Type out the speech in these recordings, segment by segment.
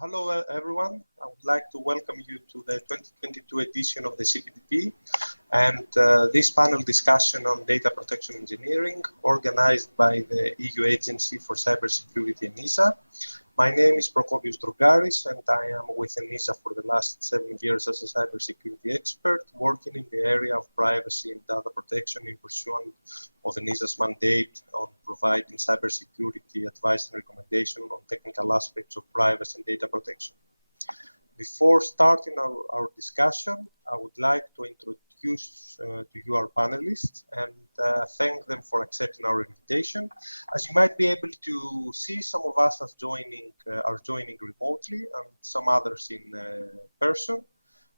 Hello everyone. I would like to welcome you to the 2022 edition of the CPDP and this panel discussion on data protection engineering organized by the EU Agency for Cybersecurity, ENISA. My name is Prokopios Drougaris and I am with ENISA for the last 7 years as a cybersecurity expert working in the area of privacy and data protection in pursuit of ENISA's mandate on providing cybersecurity advice and recommendation on technical aspects of privacy and data protection. Before starting our discussion, I would like to introduce to you our panelists and thank them for accepting our invitation. As you might be able to see, some of us are joining remotely and some others in person.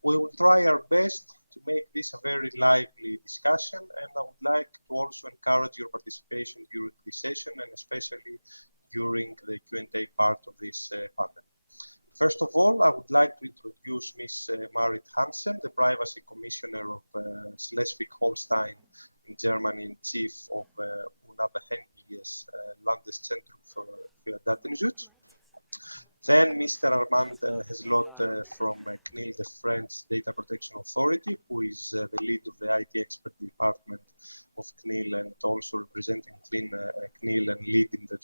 We will try our best to make this a very lively discussion, and I would like to also encourage your participation during this session and especially during the Q&A part of this panel. First of all, I would like to introduce Ms. Marit Hansen, the Privacy Commissioner of Schleswig-Holstein in Germany and Chief of Unabhängiges Landeszentrum für Datenschutz. Then Mr. Armand Heslot from CNIL, the French Data Protection Authority, who is the lead of the IT expert department of CNIL and also representing CNIL and leading the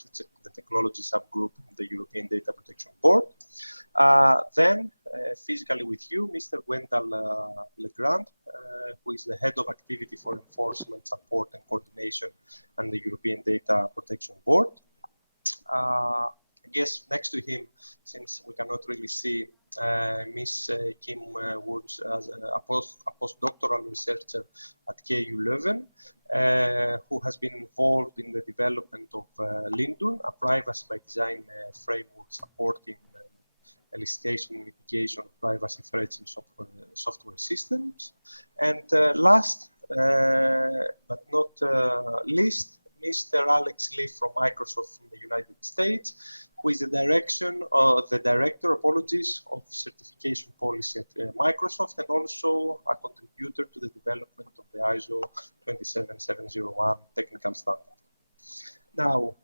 technology subgroup of the European Data Protection Board. Then, physically with you, Mr. Gwendal Legrand, who is the Head of Activity for Enforcement, Support and Coordination and the European Data Protection Board. I guess next to him, since we cannot really see, Ms. Kim Woods as a postdoctoral researcher at KU Leuven, who has been involved in the development of Lindun, a privacy by design framework supporting elicitation and mitigation of privacy threats in software systems. And last but not least, Mr. Alex Lee from Microsoft in the United States, who is the director of certification policy at Microsoft and also a contributor to the development of the ISO 27701 technical standard. Now,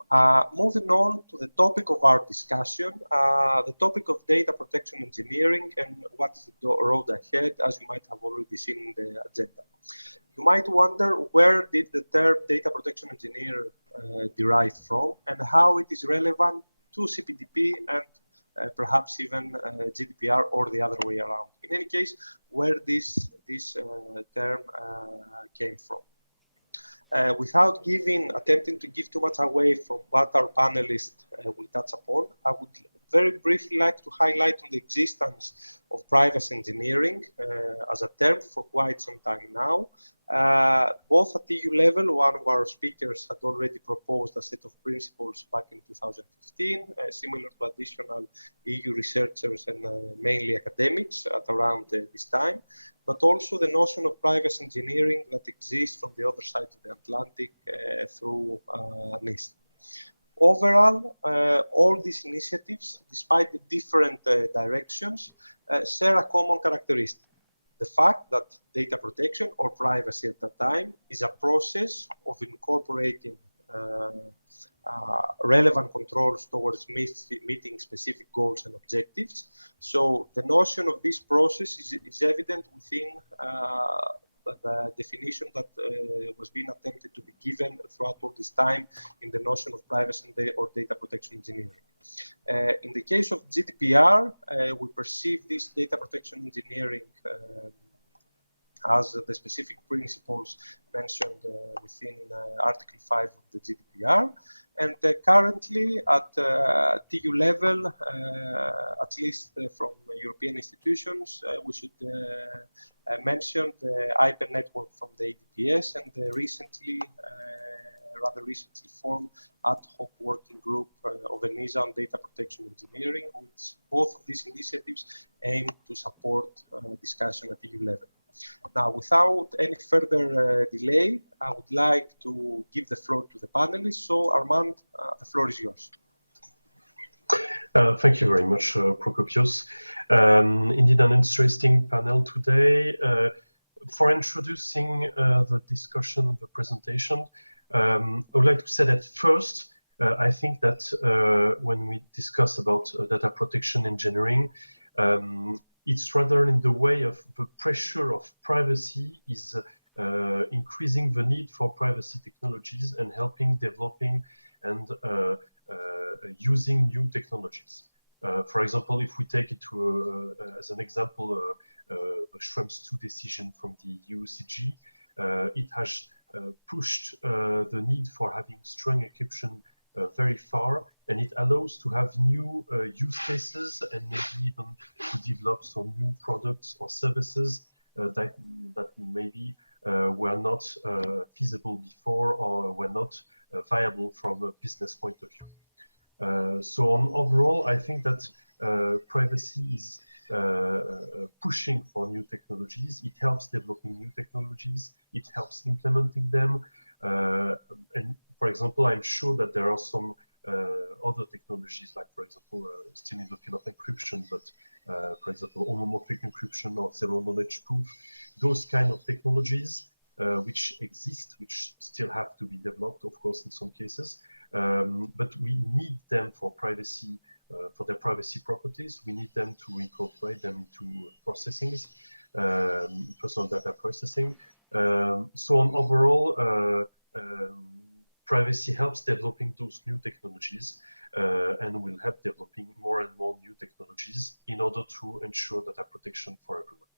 moving on to the topic of our discussion, the topic of data protection engineering and what is the road ahead, as you might have already seen in the agenda. You might wonder where did the term data protection engineer derive from and how it is relevant to CPDP and perhaps even GDPR or the other way around. In any case, where this term came from. Without attempting to give too much away from what our panelists will touch upon, I would very briefly like to highlight on the existence of privacy engineering as a term for quite some time now. Both at EU level, one of our speakers had already proposed a set of principles back in 2015, similar to additional EU researchers and mainly academics at around this time, but also the notion of privacy engineering that exists from the other side of the Atlantic through NIST. Overall, all these initiatives, despite the different directions, share a common characteristic. The fact that data protection or privacy at that time is a process of incorporating relevant controls towards meeting specific goals and objectives. So the notion of this process is evident within the definition that was being attempted to be given throughout all this time in the notion of privacy or data protection engineering. In the case of GDPR, we perceive this data protection engineering as the specific principles mentioned within Article 5 of the GDPR. And currently at TU level, at least from European institutions, we should mention the IPER network from the EDPS and the rather recently formed ad hoc working group of ENISA on data protection engineering, which both of these initiatives aim to support discussion at EU level. Now, without any further delay, I would like to give the floor to the panelists. So, Armand, the floor is yours. Thank you very much, Prokopios. Indeed, an interesting panel today. For introducing the discussion, the presentation, I would like to say that first, I think that when we discuss about data protection engineering, it's rather in the way of the pressure of privacy is increasing the need for privacy technologies and helping developing and using new technologies. For example, if we take it to as an example, the Schrems II decision from the EUCG, it has pushed the need for having strong encryption very far, and it allows to have new use cases and maybe even to develop some new products or services that maybe were not feasible before or were not viable from a business point of view. So on overall, I think that privacy is pushing for new technologies. It helps developing new technologies. It helps implementing them. And for example, I'm sure that there are some other technologies, like for example, still in the field of encryption, but for example, homomorphic encryption or zero knowledge proof, those kind of technologies which exist, which still have to be developed, of course, in some cases, but we need them for privacy, for their privacy properties. We need them to incorporate them into processings, personal data processing. So on overall, privacy helps developing those new technologies and will help developing more and more new technologies in order to ensure data protection for everyone.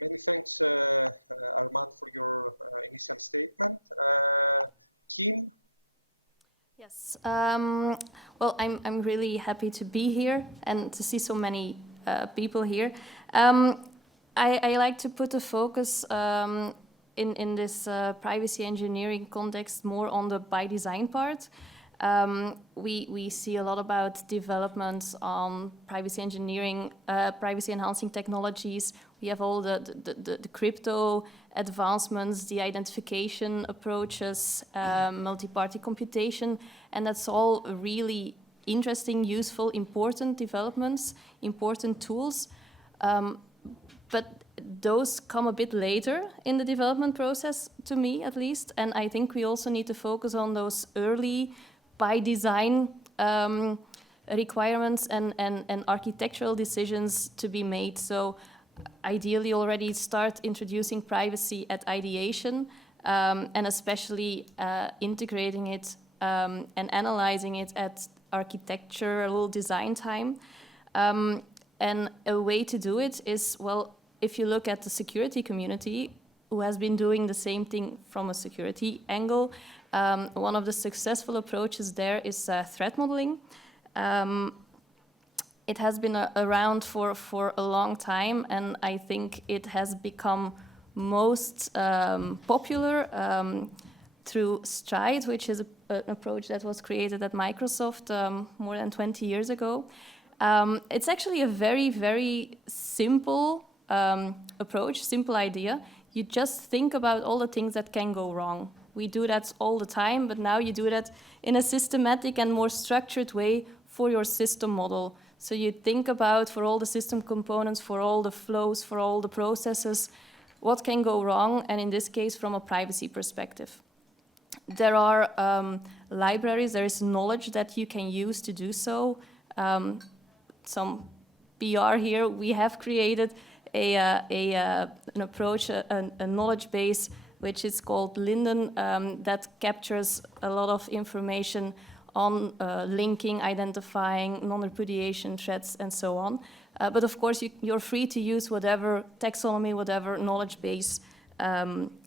Many thanks, Armand, for your initial statement. Kim? Yes, well, I'm really happy to be here and to see so many people here. I like to put the focus in this privacy engineering context more on the by design part. We see a lot about developments on privacy engineering, privacy enhancing technologies. We have all the crypto advancements, the identification approaches, multi-party computation, and that's all really interesting, useful, important developments, important tools. But those come a bit later in the development process, to me at least, and I think we also need to focus on those early by design requirements and architectural decisions to be made. So ideally already start introducing privacy at ideation and especially integrating it and analyzing it at architectural design time. And a way to do it is, well, if you look at the security community, who has been doing the same thing from a security angle, one of the successful approaches there is threat modeling. It has been around for a long time, and I think it has become most popular through Stride, which is an approach that was created at Microsoft more than 20 years ago. It's actually a very, very simple approach, simple idea. You just think about all the things that can go wrong. We do that all the time, but now you do that in a systematic and more structured way for your system model. So you think about, for all the system components, for all the flows, for all the processes, what can go wrong, and in this case, from a privacy perspective. There are libraries, there is knowledge that you can use to do so. Some PR here, we have created an approach, a knowledge base, which is called Linden, that captures a lot of information on linking, identifying, non-repudiation threats, and so on. But of course, you're free to use whatever taxonomy, whatever knowledge base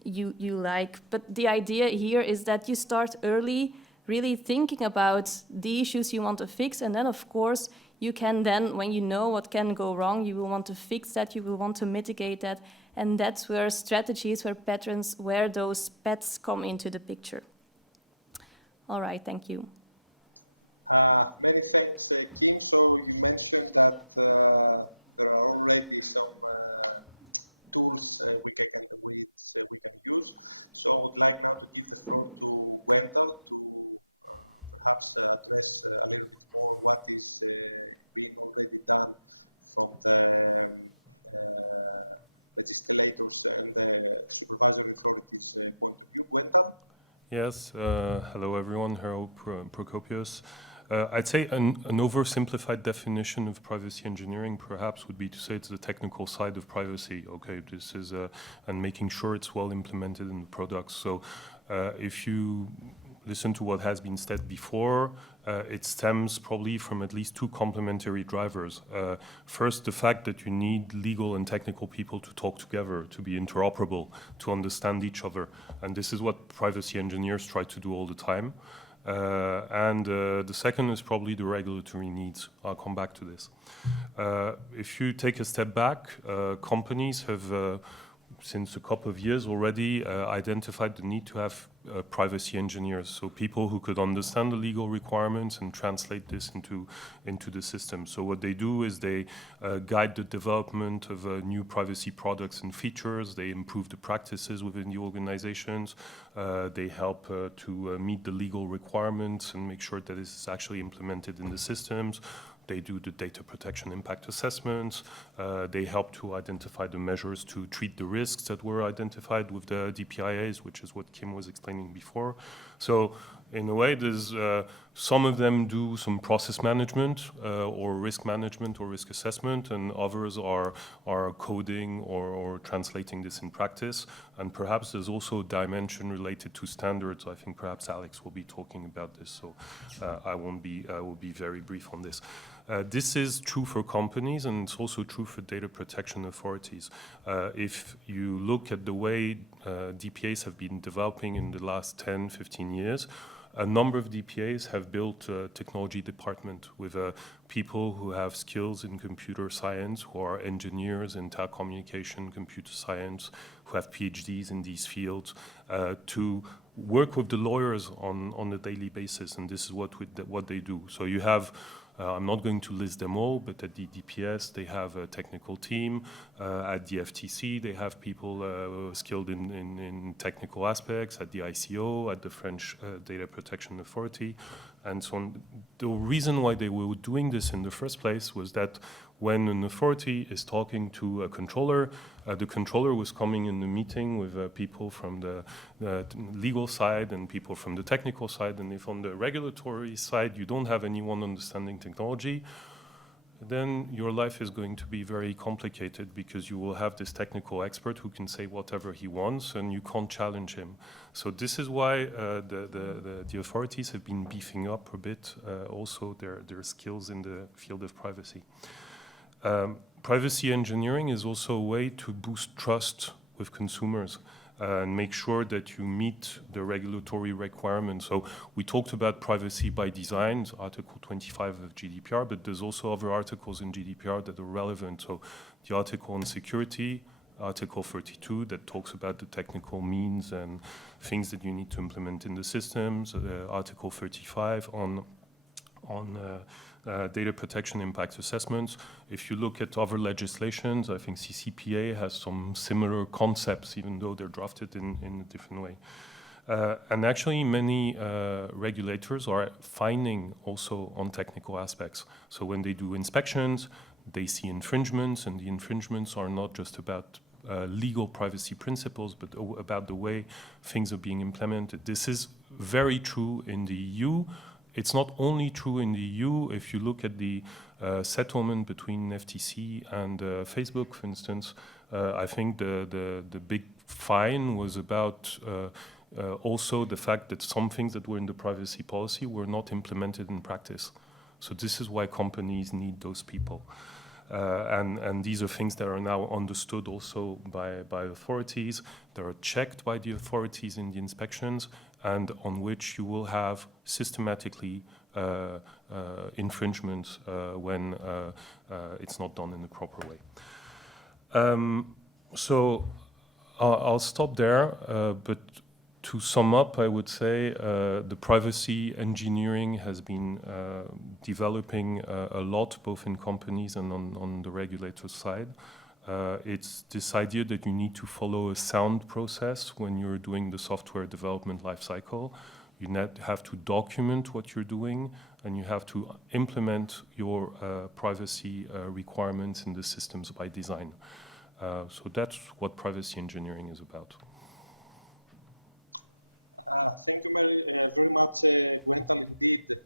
you like. But the idea here is that you start early, really thinking about the issues you want to fix, and then of course, you can then, when you know what can go wrong, you will want to fix that, you will want to mitigate that, and that's where strategies, where patterns, where those pets come into the picture. All right, thank you. Many thanks, Kim. So you mentioned that there are already some tools we can use. So I would like now to give the floor to Gwendal to perhaps address a little bit more what is being already done from the legislators and the supervisory authorities point of view. Gwendal? Yes, hello everyone, Harold Prokopius. I'd say an oversimplified definition of privacy engineering perhaps would be to say it's the technical side of privacy. Okay, this is, and making sure it's well implemented in the products. So if you listen to what has been said before, it stems probably from at least two complementary drivers. First, the fact that you need legal and technical people to talk together, to be interoperable, to understand each other. And this is what privacy engineers try to do all the time. And the second is probably the regulatory needs. I'll come back to this. If you take a step back, companies have since a couple of years already identified the need to have privacy engineers, so people who could understand the legal requirements and translate this into the system. So what they do is they guide the development of new privacy products and features, they improve the practices within the organizations, they help to meet the legal requirements and make sure that this is actually implemented in the systems. They do the data protection impact assessments. They help to identify the measures to treat the risks that were identified with the DPIAs, which is what Kim was explaining before. So in a way, there's some of them do some process management or risk management or risk assessment, and others are coding or translating this in practice. And perhaps there's also a dimension related to standards. I think perhaps Alex will be talking about this, so I will be very brief on this. This is true for companies, and it's also true for data protection authorities. If you look at the way DPAs have been developing in the last 10, 15 years, a number of DPAs have built a technology department with people who have skills in computer science, who are engineers in telecommunication, computer science, who have PhDs in these fields, to work with the lawyers on a daily basis, and this is what they do. So you have I'm not going to list them all, but at the DPS, they have a technical team. At the FTC, they have people skilled in technical aspects. At the ICO, at the French Data Protection Authority, and so on. The reason why they were doing this in the first place was that when an authority is talking to a controller, the controller was coming in the meeting with people from the legal side and people from the technical side, and if on the regulatory side you don't have anyone understanding technology, then your life is going to be very complicated, because you will have this technical expert who can say whatever he wants and you can't challenge him. So this is why the authorities have been beefing up a bit also their skills in the field of privacy. Privacy engineering is also a way to boost trust with consumers and make sure that you meet the regulatory requirements. So we talked about privacy by design, Article 25 of GDPR, but there's also other articles in GDPR that are relevant. So the article on security, Article 32, that talks about the technical means and things that you need to implement in the systems, Article 35 on data protection impact assessments. If you look at other legislations, I think CCPA has some similar concepts, even though they're drafted in a different way. And actually, many regulators are finding also on technical aspects. So when they do inspections, they see infringements, and the infringements are not just about legal privacy principles, but about the way things are being implemented. This is very true in the EU. It's not only true in the EU. If you look at the settlement between FTC and Facebook, for instance, I think the big fine was about also the fact that some things that were in the privacy policy were not implemented in practice. So this is why companies need those people. And these are things that are now understood also by authorities. They are checked by the authorities in the inspections, and on which you will have systematically infringements when it's not done in the proper way. So I'll stop there, but to sum up, I would say the privacy engineering has been developing a lot, both in companies and on the regulator side. It's this idea that you need to follow a sound process when you're doing the software development lifecycle. You have to document what you're doing, and you have to implement your privacy requirements in the systems by design. So that's what privacy engineering is about. Thank you very much, Gwental. Indeed,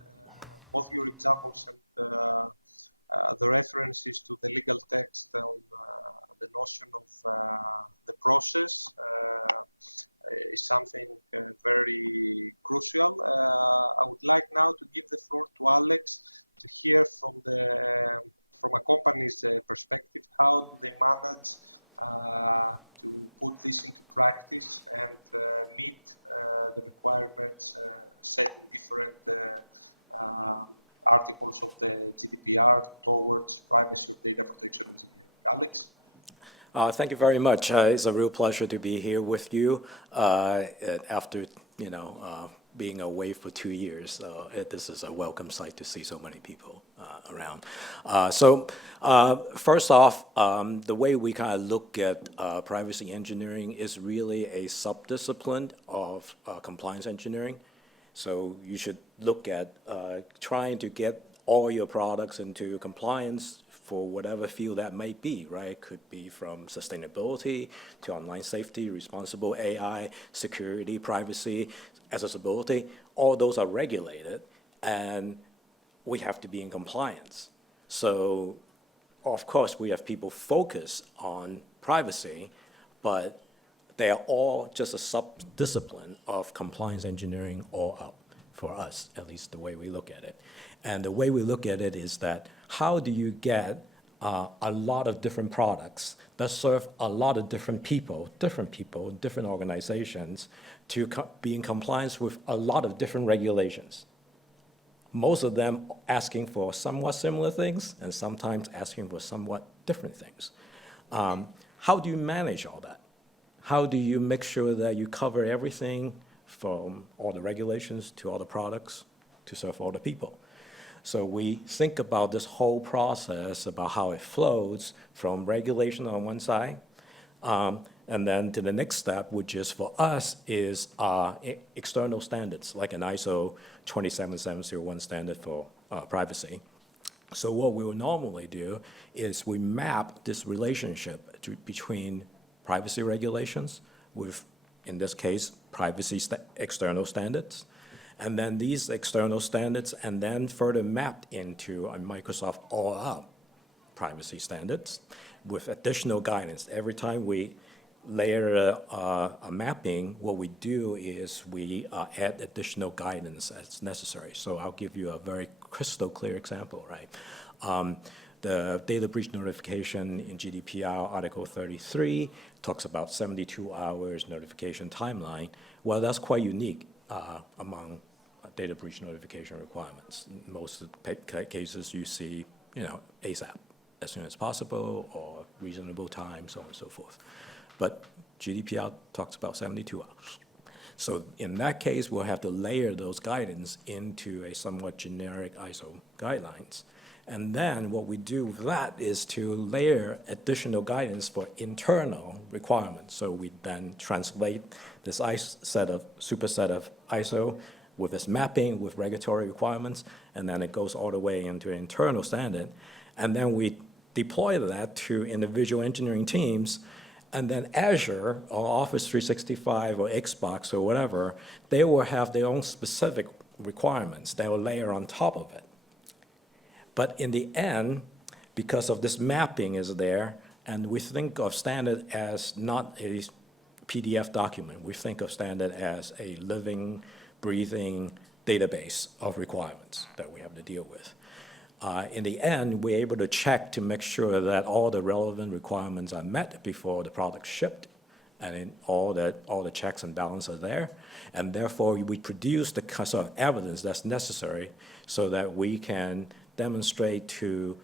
both your examples and the references to the legal text on the notion of the process is something very crucial. I would like now to give the floor to Alex to hear from a company's perspective, how do they manage to put this into practice and meet the requirements set in different articles of the Gdpr towards privacy or data protection engineering. Alex? Thank you very much. It's a real pleasure to be here with you after, being away for 2 years. This is a welcome sight to see so many people around. First off, the way we kind of look at privacy engineering is really a subdiscipline of compliance engineering. So you should look at trying to get all your products into compliance for whatever field that might be, right? Could be from sustainability to online safety, responsible AI, security, privacy, accessibility. All those are regulated, and we have to be in compliance. So, of course, we have people focus on privacy, but they are all just a sub-discipline of compliance engineering all up for us, at least the way we look at it. And the way we look at it is that how do you get a lot of different products that serve a lot of different people, different organizations to be in compliance with a lot of different regulations. Most of them asking for somewhat similar things and sometimes asking for somewhat different things. How do you manage all that? How do you make sure that you cover everything from all the regulations to all the products to serve all the people? So we think about this whole process, about how it flows from regulation on one side, and then to the next step, which is for us, is external standards, like an ISO 27701 standard for privacy. So what we will normally do is we map this relationship between privacy regulations with, in this case, privacy external standards. And then these external standards and then further mapped into a Microsoft all-up privacy standards with additional guidance. Every time we layer a mapping, what we do is we add additional guidance as necessary. So I'll give you a very crystal clear example, right? The data breach notification in GDPR Article 33 talks about 72 hours notification timeline. Well, that's quite unique among data breach notification requirements. In most of the cases you see, ASAP, as soon as possible, or reasonable time, so on and so forth. But GDPR talks about 72 hours. So in that case, we'll have to layer those guidance into a somewhat generic ISO guidelines. And then what we do with that is to layer additional guidance for internal requirements. So we then translate this superset of ISO with its mapping, with regulatory requirements, and then it goes all the way into an internal standard. And then we deploy that to individual engineering teams, and then Azure or Office 365 or Xbox or whatever, they will have their own specific requirements they will layer on top of it. But in the end, because of this mapping is there, and we think of standard as not a PDF document, we think of standard as a living, breathing database of requirements that we have to deal with. In the end, we're able to check to make sure that all the relevant requirements are met before the product shipped, and all the checks and balances are there, and therefore we produce the sort of evidence that's necessary so that we can demonstrate to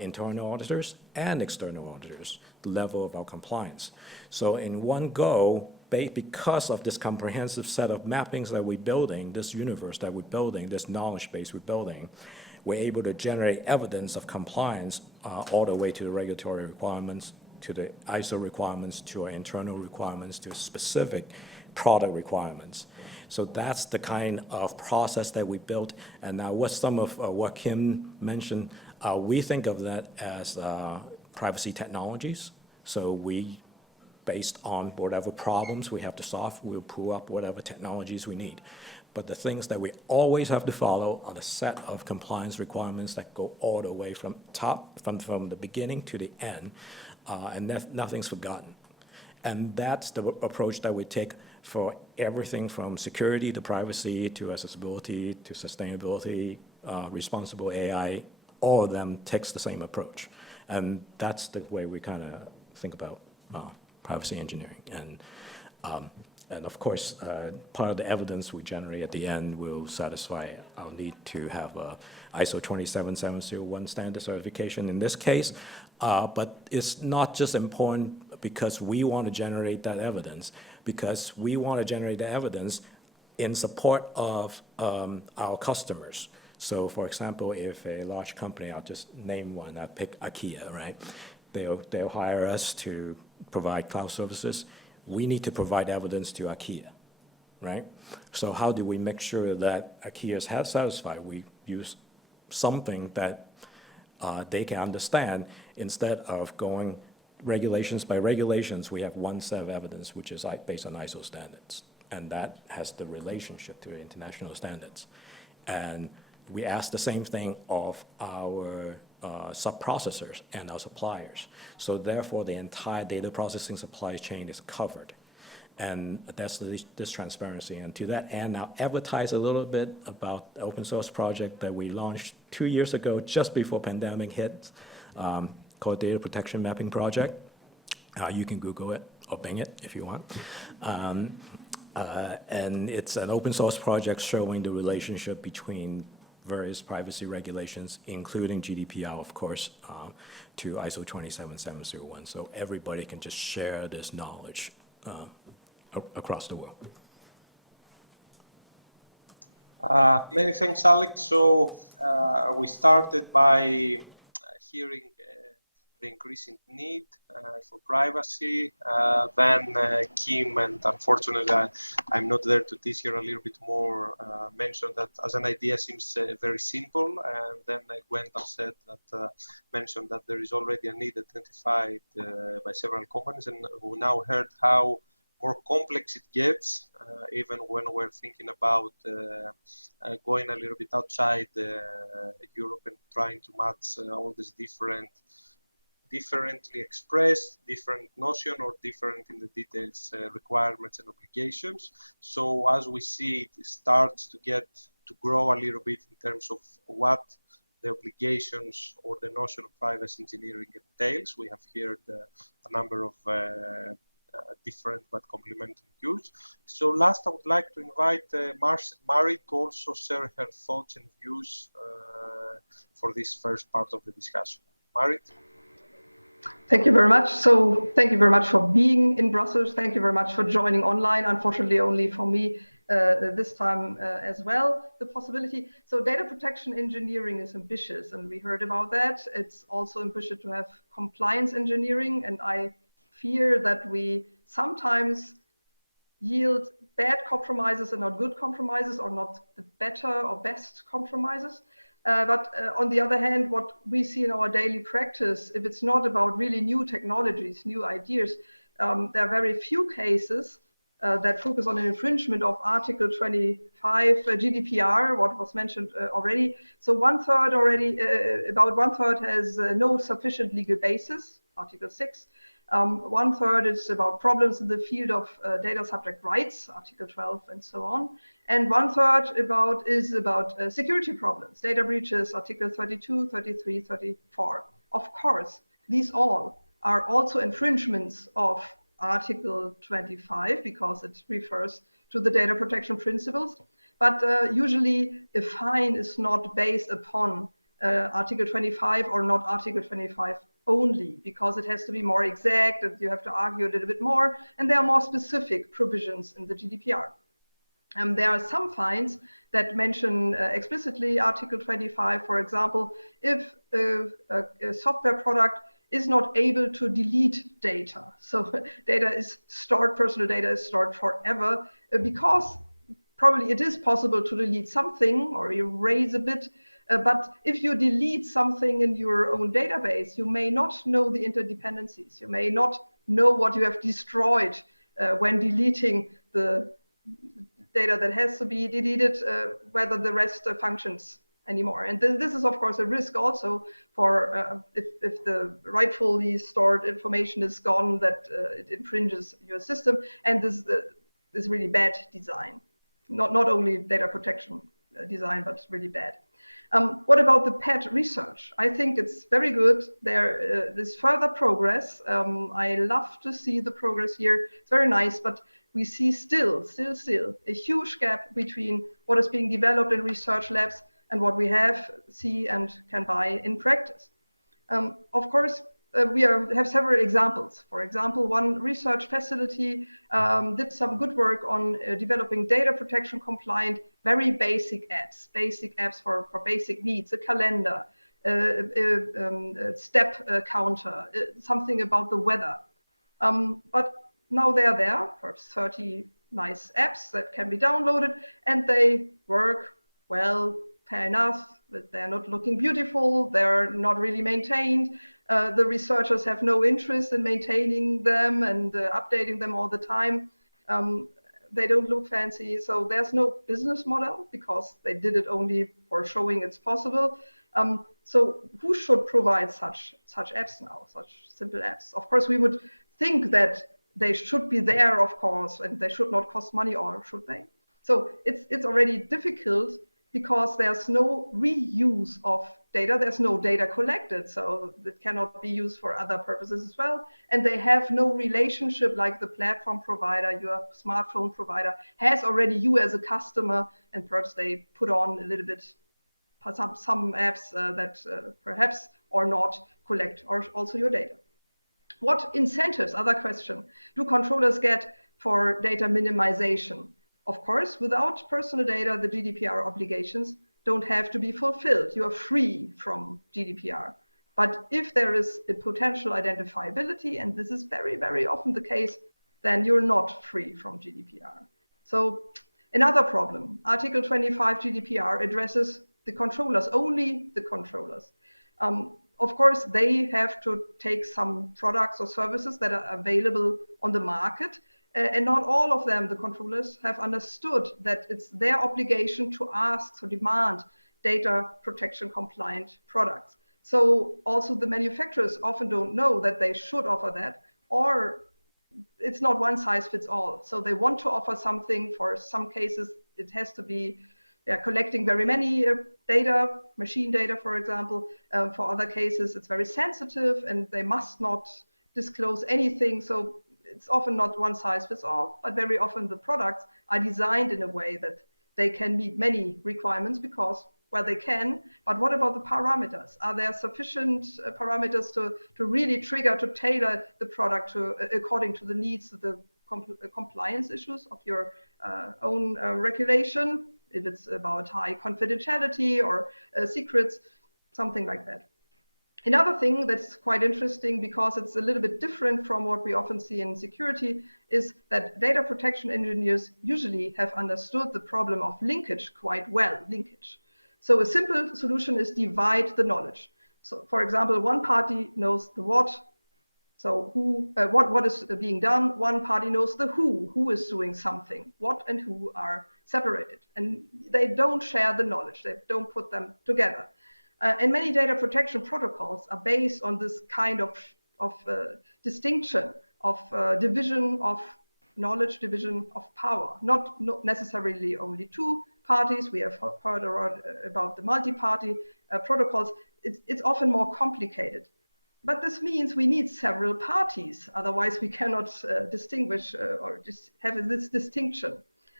internal auditors and external auditors the level of our compliance. So in one go, because of this comprehensive set of mappings that we're building, this universe that we're building, this knowledge base we're building, we're able to generate evidence of compliance all the way to the regulatory requirements, to the ISO requirements, to our internal requirements, to specific product requirements. So that's the kind of process that we built. And now what some of what Kim mentioned, we think of that as privacy technologies. So we based on whatever problems we have to solve, we'll pull up whatever technologies we need. But the things that we always have to follow are the set of compliance requirements that go all the way from from the beginning to the end, and nothing's forgotten. And that's the approach that we take for everything from security to privacy to accessibility to sustainability, responsible AI. All of them takes the same approach. And that's the way we kind of think about privacy engineering. And of course, part of the evidence we generate at the end will satisfy our need to have a ISO 27701 standard certification in this case. But it's not just important because we want to generate that evidence, because we want to generate the evidence in support of our customers. So for example, if a large company, I'll just name one, I pick IKEA, right? They'll hire us to provide cloud services. We need to provide evidence to IKEA, right? So how do we make sure that IKEA is satisfied? We use something that they can understand instead of going regulations by regulations. We have one set of evidence, which is based on ISO standards, and that has the relationship to international standards. And we ask the same thing of our sub-processors and our suppliers. So therefore, the entire data processing supply chain is covered. And that's this transparency. And to that end, I'll advertise a little bit about the open source project that we launched 2 years ago, just before pandemic hit, called Data Protection Mapping Project. You can Google it or Bing it if you want. And it's an open source project showing the relationship between various privacy regulations, including GDPR, of course, to ISO 27701. So everybody can just share this knowledge across the world. Many thanks, Alex. So we started by hearing the increasing need for privacy. Then Kim, and unfortunately I'm not there to teach here a little bit more, mentioned that as an idea seems very simple. And then Gwendal said that, mentioned that there is already a need identified by several companies. And we now heard how more complex it gets, even when we're thinking about going a little bit outside Europe and trying to match all these differently expressed, different notion or different in the details requirements and obligations. So as we see, it starts to grow a little bit in terms of what the obligations or the notion of privacy engineering entails. We have heard a number of different but complementary views. So last, I would like to invite Mari to also share her thoughts and views for this first part of the discussion. Mari? Thank you very much. So thank you very much for being in Brussels. Thank you very much for joining online. Unfortunately, only for me this time as well, the possibility. So data protection engineering is ambitious, and we heard about that. It's also ambitious to have compliance engineering, and I fear that we sometimes yield bad compromises and not good compromises, or not the better or best compromises. But on the other hand, what we see in our daily practice, if it's not about really new technologies, new ideas, there are very few cases that focus on an infringement of Article 25 GDPR, what was mentioned already. So about one third has no sufficient legal basis, Article 6. 1/3 is about problems in the field of data subject rights, Article 12, and so on. And 1/3 is about security problems, data breaches, Article 32, 33, 34. Of course, these all are also infringements of Article 25 because it refers to the data protection principles. But usually a fine is not based upon Article 25 or not Article 25 only, because it has to be more exact and you have to argue a little bit more, and there are more specific provisions in the GDPR. There are some fines that mention explicitly Article 25, for example, if a software product is not able to delete data. So data is stored, personal data is stored forever, because probably it is possible to delete something or erase a bit, But if you delete something in your own database, you may not know the interdependencies. You may not know what you have destroyed when deleting the data that has to be deleted, whether the rest functions anymore. And this is, of course, a risk also for if the rightfully stored information is gone, that it infringes your system. And this is really bad design. Not only data protection design, but really bad. What about the PET research? I think it's very good. There's further progress. I love to see the progress here. It's very nice, but we see still a huge gap between what is being developed in research labs and what we see and can buy in practice. Of course, we have several examples. For example, one research facility did some good work on developing data protection compliant, very basic apps for basic needs, a calendar, a step counter, something about the weather. But now they are there for 30 nice apps that can be downloaded, and they work well, fair enough, but they're not looking beautiful, they're not really maintained. The researchers have no interest in maintaining them and updating them all the time. They don't look fancy, so there's no business model because they did it only for showing it's possible. So who should provide such apps now, such simple apps? Of course, we would think that they should be there, of course, and they should not cost money, or should they? So it's already difficult because there's no reuse of data, there's no data collected, so it cannot be used for other purposes as well. And they have no relationship like the platform provider, your smartphone provider has already you as a customer, and perhaps they put on a little bit, some apps that perhaps or not collect or also your data. What incentives, other question, do controllers get for data minimization? Of course, without personal data, the GDPR obligations don't have to be fulfilled. You are free from GDPR. But if there is a potential identifiability, and this is very, very often the case, then you're not free from GDPR. So another problem, Article 25 GDPR addresses the controllers, only the controllers. Of course, they have to take some products or services that are available on the market, and not all of them, the controllers, have understood that it's their obligation to ask, to demand data protection compliant products. So also the manufacturers often don't know that they should offer that, or it's not one size fits all. So they want to offer something. For some cases, it has to be collecting very many data, machine data, for example. For other cases, it's very sensitive and they must not disclose anything. So it's often not one size fits all, but very often the products are designed in a way that they can meet many requirements because, well, they can. But what about the parameters? Are there sufficient parameters to really trigger, to tailor the product to according to the needs, the compliance issues of your own regulation? If it's about high confidentiality or secrets, something like that. Another thing that's quite interesting, because it's a little bit different from what we often see in security, is that data protection engineers usually have understood the problem of linkage quite well, So a simple solution is divide the knowledge. So for example, one party knows the what, so who, what is being done. One party knows the who is doing something. What and who are separated, and they don't share the knowledge. They don't put them together. And many data protection protocols are based on this kind of distinction, of division of knowledge, division of power, not necessarily only two parties. We have heard about the multi-party protocols. It's often more complicated. But this means we need several parties. Otherwise, we cannot distinguish or just have this distinction.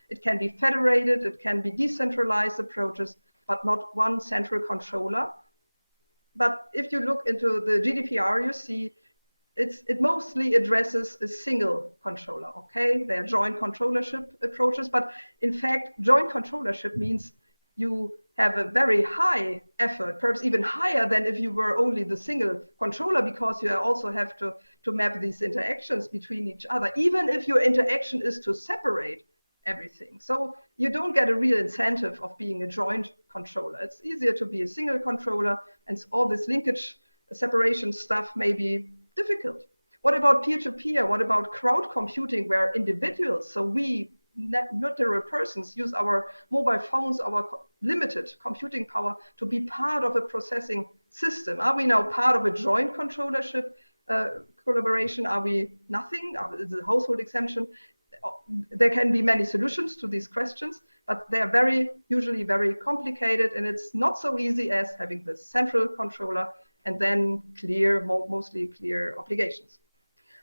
It can be federated, it can be decentralized approaches, but not one central controller. But if you look into the GDPR, you see it mostly addresses a single controller, okay? They are joint controllership approaches, but in fact, joint controllership means you have a very high effort, perhaps even higher than if you were only the single controller, because you also have to map these interactions between each other. Even if your interaction is to separate everything. So you don't get a real incentive of being a joint controller. It's easier to be a single controller, and all this linkage separation stuff may be difficult. What about peer-to-peer? What about crowd computing, where individuals, so we natural persons, use our mobile phones, our limited computing power to be part of a processing system? Are we now part of a joint controllership collaboration? Are we nothing? Is it a household exemption? There can be many solutions to these questions, but they are usually very complicated, and it's not so easy as having the central controller and then mostly clear obligations.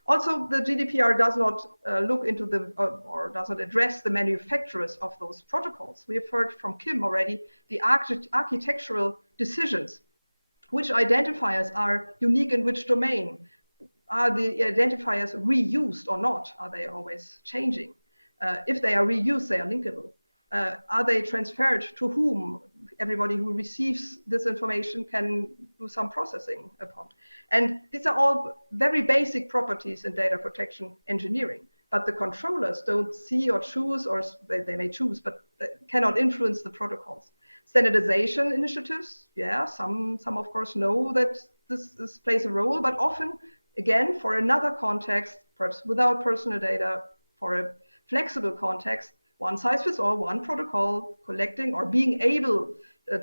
Also, the GDPR does not look into or does not address the manufacturers of those protocols. We have heard from Kim already the architectural decisions. Which identifiers are unique in which domain? Are the identifiers reused or not? Are they always changing? If they are reused, they are linkable. Are they transferred to whom? Everybody who receives this information can do some processing upon. And these are all very basic properties in data protection engineering. But the controllers don't see or choose, or they may choose, but they cannot influence the protocols. Standardization initiatives, yeah, some of course know that this plays a role, but often, again, for another context, perhaps without personal data, for a flexible context, one size fits all, one protocol collecting or being able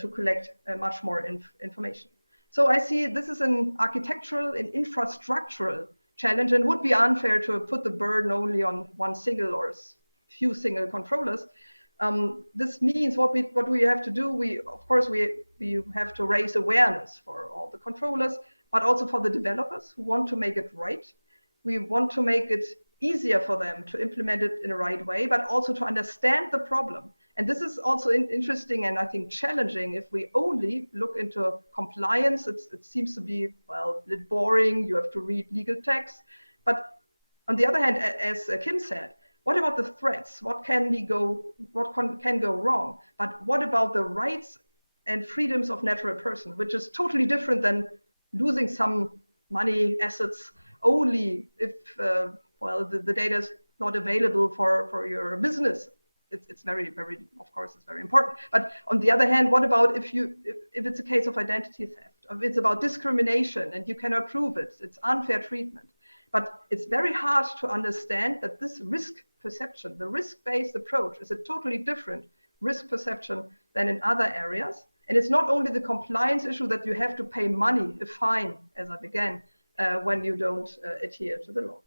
to collect much more information. So I see this is an architectural and infrastructural challenge, and would be unfair to put the burden only on one single or few single controllers. This means what we have to do, we have to raise awareness for all the controllers, but also for the developers who want to make it right. We want to make it easier for them to implement it in the right way, but also to understand the problem. And this is also interesting and I think challenging. If we only look into compliance, it seems to be, well, a bit boring. You have to read legal text. But on the other hand, as Kim said, what about the threats? What can go wrong? But what about the rights and freedoms of natural persons, which is totally different than losing some money, assets, only if the data is not available for your business. It's very, very, of course, it's very important. But on the other hand, what about if it's a case of identity theft, if it's about discrimination and you cannot prove it, it's unfair treatment. But it's very hard to understand that this risk perception, the risk-based approach, is a totally different risk perception than in other areas. And it's not only the compliance issue that you have to pay money, a fine, as I began, when you don't adhere to the law.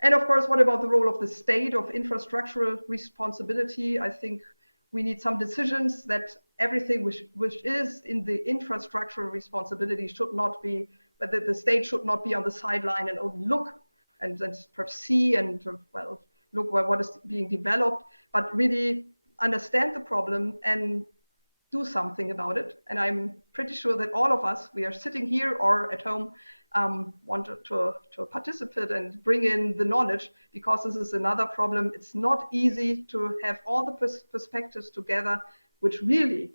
And of course, what about the role of the state, of infrastructural responsibility? I think we need some decisions that everything which is in the infrastructural responsibility should not be, that the state should not be on the sideline and only look and perhaps see and, well, look what is being developed, but really understand the problem and do something about it. And I'm pretty sure that all of us, we are sitting here or at home, want to participate and bring in the knowledge, because this is another problem. It's not easy to have all the perspectives together, which really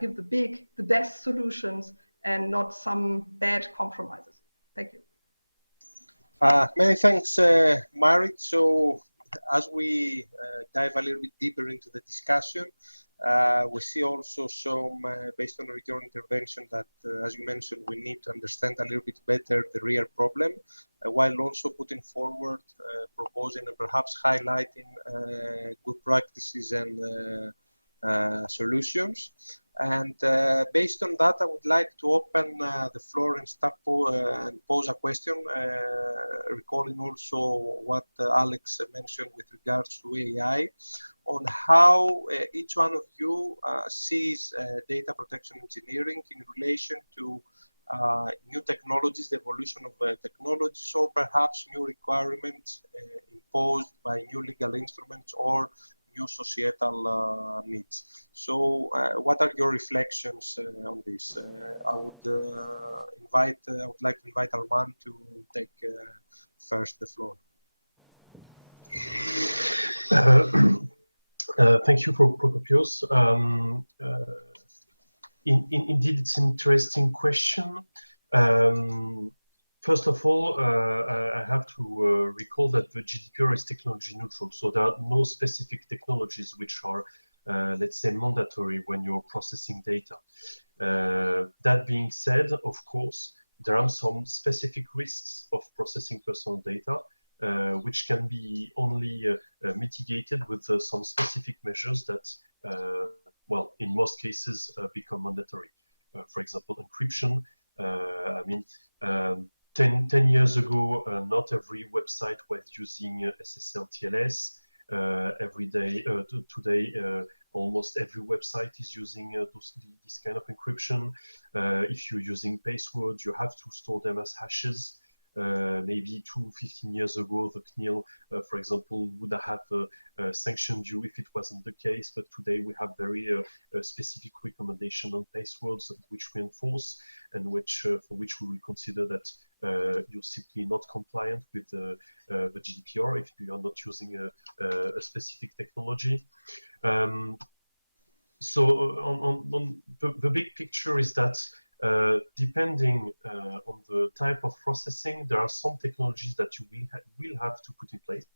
give the best solutions and not some bad compromises. Thank you. Many thanks, Marit. So as we dive a little bit deeper into the discussion, we see also some, based on your intervention, that, as you mentioned, we need to understand a little bit better the real problem, while also putting forward, proposing and perhaps highlighting good practices and solutions. And based on that, I would like to open the floor and start and pose a question, recalling also what Alex mentioned with regards to AI, on how each one of you sees data protection engineering in relation to new technologies, the evolution of technologies, or perhaps new requirements imposed by new legal instruments or new societal needs. So what are your reflections on this? I would like to invite Arman to take first the floor. Thank you for Prokopios. Indeed, it's an interesting question. First of all, I have to recall that the GDPR is technology neutral, so there are no specific technologies which are, let's say, mandatory when you're processing data. That being said, of course, there are some specific risks of processing personal data, which can be only mitigated with some specific measures that, well, in most cases, become mandatory. For example, encryption. I mean, 10 years ago, not every website was using SSL TLS. Today, almost every website is using this kind of encryption. If you're using passwords, you have to store them as hashes. Maybe 15 years ago, the CNIL, for example, would have sanctioned you if it wasn't the case. But today we have very specific recommendation on passwords which we enforce, and for which we will consider that you're simply not compliant with the GDPR if you are not using a specific technology. So on the big picture is that depending on the type of processing, there are some technologies that you will have to put in place.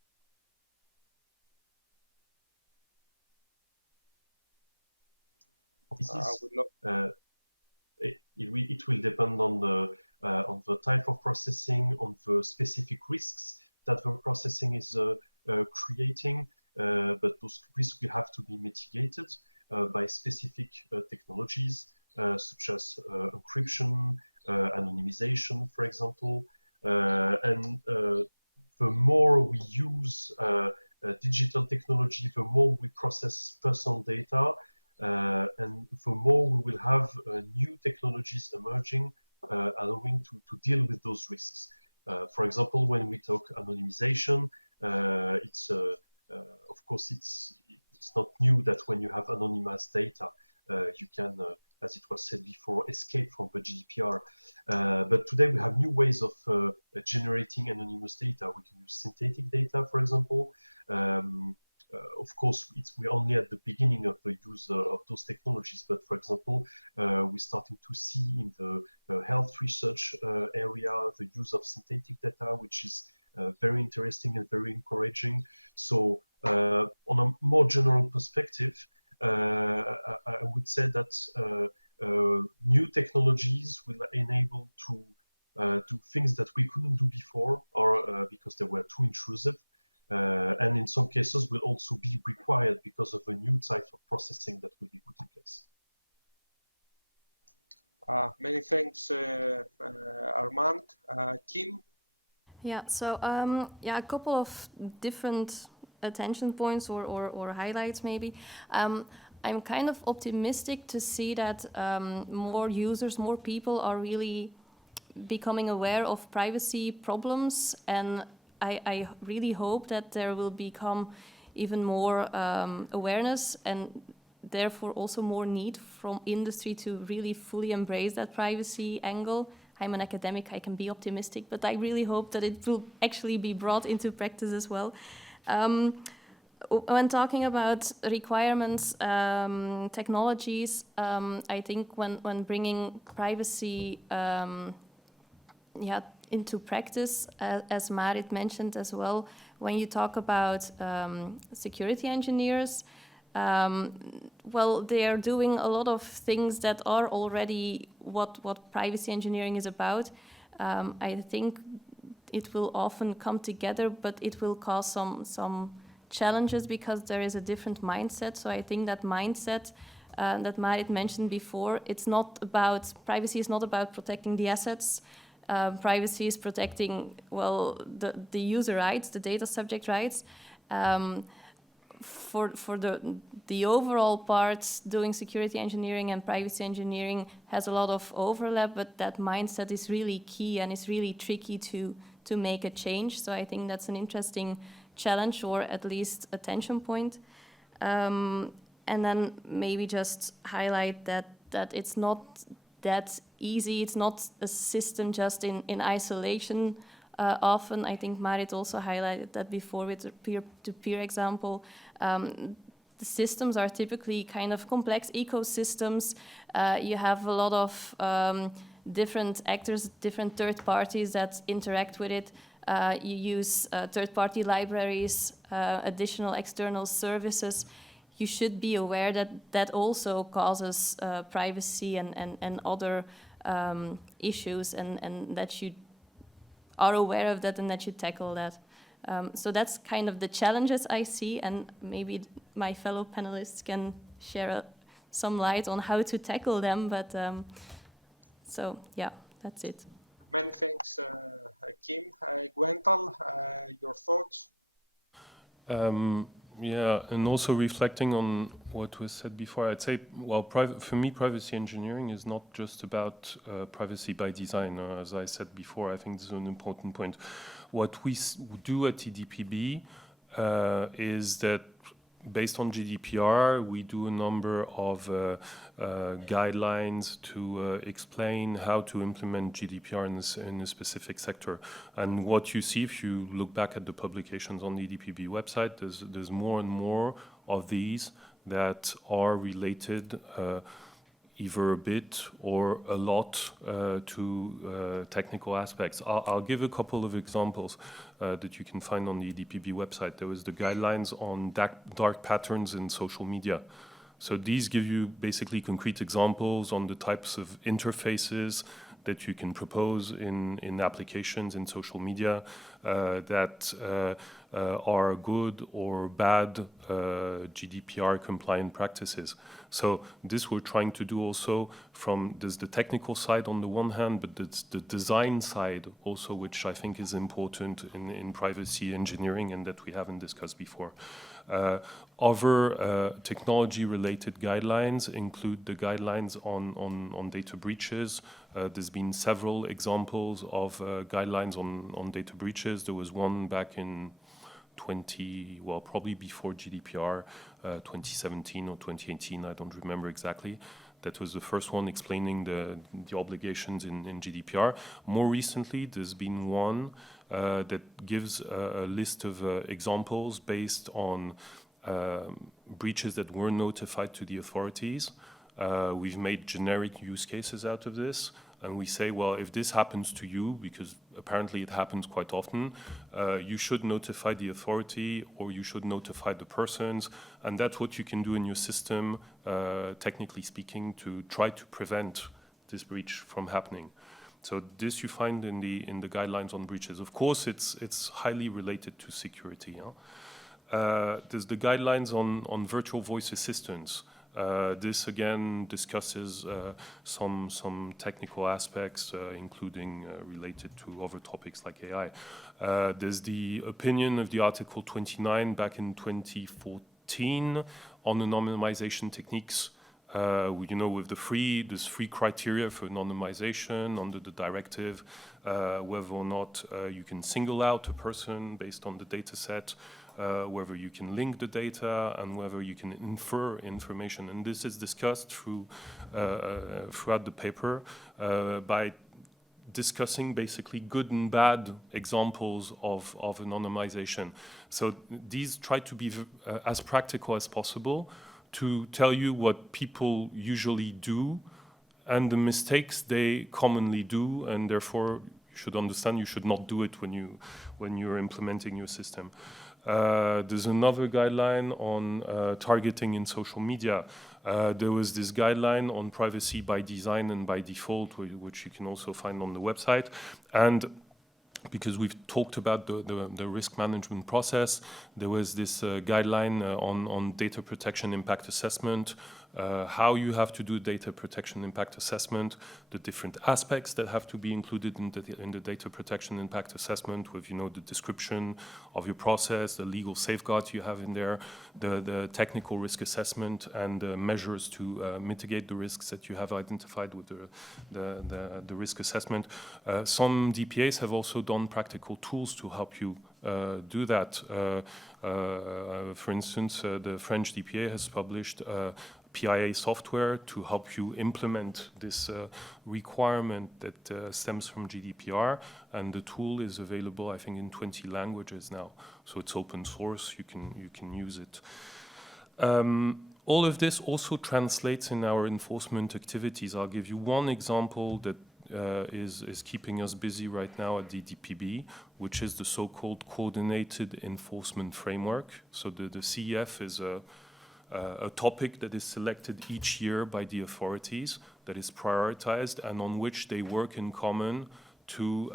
It will depend on the type of processing, on the specific risks that the processing is creating, but those risks will have to be mitigated by specific technologies. Such as encryption, anonymization, for example. And the more we use digital technology, the more we process personal data, and the more we will have new technologies emerging, allowing to deal with those risks. For example, when we talk anonymization, of course, it's not new that when you have anonymized data, you can as it was said before, escape from the GDPR. But today we have new ways of generating anonymous data. We can use synthetic data, for example. Of course, we're only at the beginning of the use of those technologies. But for example, we're starting to see in the health research area the use of synthetic data, which is very interesting and very encouraging. So on a more general perspective, I would say that new technologies will enable to do things that we couldn't do before, or because they were too intrusive, and in some cases will also be required because of a new type of processing that will be put in place. Many thanks, Armand. Kim? Yeah, so yeah, a couple of different attention points or highlights maybe. I'm kind of optimistic to see that more users, more people are really becoming aware of privacy problems, and I really hope that there will become even more awareness and therefore also more need from industry to really fully embrace that privacy angle. I'm an academic, I can be optimistic, but I really hope that it will actually be brought into practice as well. When talking about requirements, technologies, I think when bringing privacy into practice, as Marit mentioned as well, when you talk about security engineers, well, they are doing a lot of things that are already what privacy engineering is about. I think it will often come together, but it will cause some challenges because there is a different mindset. So I think that mindset that Marit mentioned before, privacy is not about protecting the assets. Privacy is protecting, well, the user rights, the data subject rights. For the overall parts, doing security engineering and privacy engineering has a lot of overlap, but that mindset is really key and it's really tricky to make a change. So I think that's an interesting challenge, or at least a tension point. And then maybe just highlight that it's not that easy. It's not a system just in isolation. Often, I think Marit also highlighted that before with the peer-to-peer example. The systems are typically kind of complex ecosystems. You have a lot of different actors, different third parties that interact with it. You use third-party libraries, additional external services. You should be aware that that also causes privacy and other issues, and that you are aware of that and that you tackle that. So that's kind of the challenges I see, and maybe my fellow panelists can share some light on how to tackle them. But so yeah, that's it. Many thanks, Kim. Gwental, your thoughts? Yeah, and also reflecting on what was said before, I'd say, well, for me, privacy engineering is not just about privacy by design. As I said before, I think this is an important point. What we do at EDPB is that based on GDPR, we do a number of guidelines to explain how to implement GDPR in a specific sector. And what you see, if you look back at the publications on the EDPB website, there's more and more of these that are related either a bit or a lot to technical aspects. I'll give a couple of examples that you can find on the EDPB website. There was the guidelines on dark patterns in social media. So these give you basically concrete examples on the types of interfaces that you can propose in applications in social media that are good or bad GDPR compliant practices. So this we're trying to do also there's the technical side on the one hand, but it's the design side also, which I think is important in privacy engineering and that we haven't discussed before. Other technology-related guidelines include the guidelines on data breaches. There's been several examples of guidelines on data breaches. There was one back in probably before GDPR, 2017 or 2018, I don't remember exactly. That was the first one explaining the obligations in GDPR. More recently, there's been one that gives a list of examples based on breaches that were notified to the authorities. We've made generic use cases out of this. And we say, well, if this happens to you, because apparently it happens quite often, you should notify the authority or you should notify the persons. And that's what you can do in your system, technically speaking, to try to prevent this breach from happening. So this you find in the guidelines on breaches. Of course, it's highly related to security. There's the guidelines on virtual voice assistants. This again discusses some technical aspects, including related to other topics like AI. There's the opinion of the Article 29 back in 2014 on anonymization techniques. With there's three criteria for anonymization under the directive, whether or not you can single out a person based on the data set, whether you can link the data, and whether you can infer information. And this is discussed throughout the paper by discussing basically good and bad examples of anonymization. So these try to be as practical as possible to tell you what people usually do and the mistakes they commonly do, and therefore you should understand you should not do it when you're implementing your system. There's another guideline on targeting in social media. There was this guideline on privacy by design and by default, which you can also find on the website. And because we've talked about the risk management process, there was this guideline on data protection impact assessment, how you have to do data protection impact assessment, the different aspects that have to be included in the data protection impact assessment with, the description of your process, the legal safeguards you have in there, the technical risk assessment, and the measures to mitigate the risks that you have identified with the risk assessment. Some DPAs have also done practical tools to help you do that. For instance, the French DPA has published PIA software to help you implement this requirement that stems from GDPR, and the tool is available, I think, in 20 languages now. So it's open source, you can use it. All of this also translates in our enforcement activities. I'll give you one example that is keeping us busy right now at the DPB, which is the so-called Coordinated Enforcement Framework. So the CEF is a topic that is selected each year by the authorities, that is prioritized, and on which they work in common to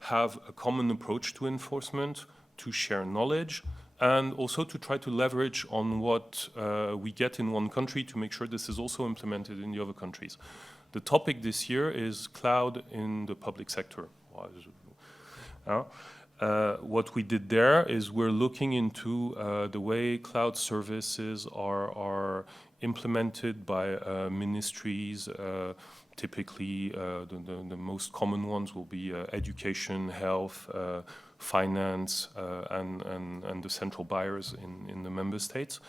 have a common approach to enforcement, to share knowledge, and also to try to leverage on what we get in one country to make sure this is also implemented in the other countries. The topic this year is cloud in the public sector. What we did there is we're looking into the way cloud services are implemented by ministries. Typically, the most common ones will be education, health, finance, and the central buyers in the member states.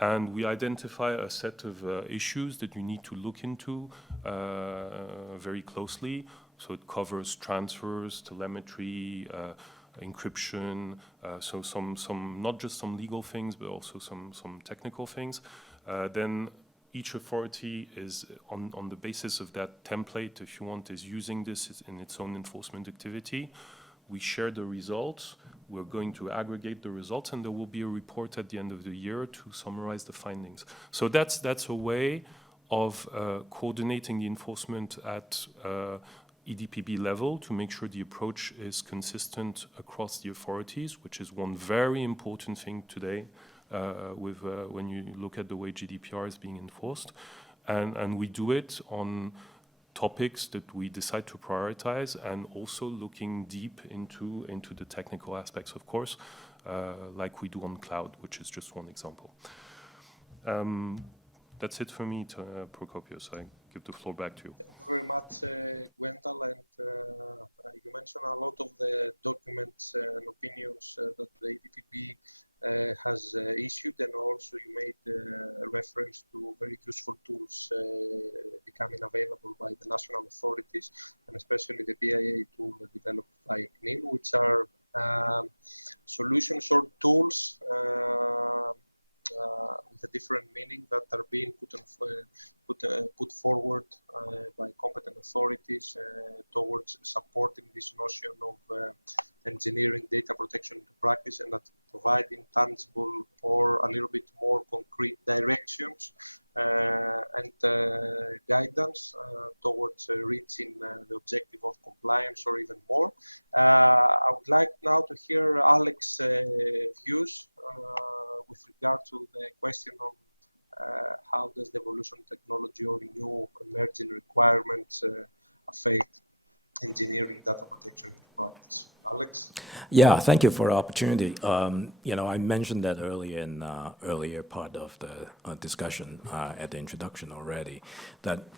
And we identify a set of issues that you need to look into very closely. So it covers transfers, telemetry, encryption, so some not just some legal things, but also some technical things. Then each authority is on the basis of that template, if you want, is using this in its own enforcement activity. We share the results. We're going to aggregate the results, and there will be a report at the end of the year to summarize the findings. So that's a way of coordinating the enforcement at EDPB level to make sure the approach is consistent across the authorities, which is one very important thing today when you look at the way GDPR is being enforced. And we do it on topics that we decide to prioritize, and also looking deep into the technical aspects, of course, like we do on cloud, which is just one example. That's it for me, Prokopios. I give the floor back to you. Thank you very much, Gwendal. And you mentioned a lot of the documents and opinions that the EDPB has issued, and also you made reference to very useful tools becoming available by the national authorities, and especially the BIA tool developed by CNIL, which are solutions or tools with a different meaning that are being put forward by competent authorities towards supporting this notion of engineering data protection into practice, and that providing tangible or a little bit more concrete directions and guidance towards reaching the objective of compliance or even more. I would like now to hear Alex's views with regard to the question of how does the evolution of technology or new emerging requirements affect engineering data protection into practice. Alex? Yeah, thank you for the opportunity. I mentioned that earlier in earlier part of the discussion at the introduction already, that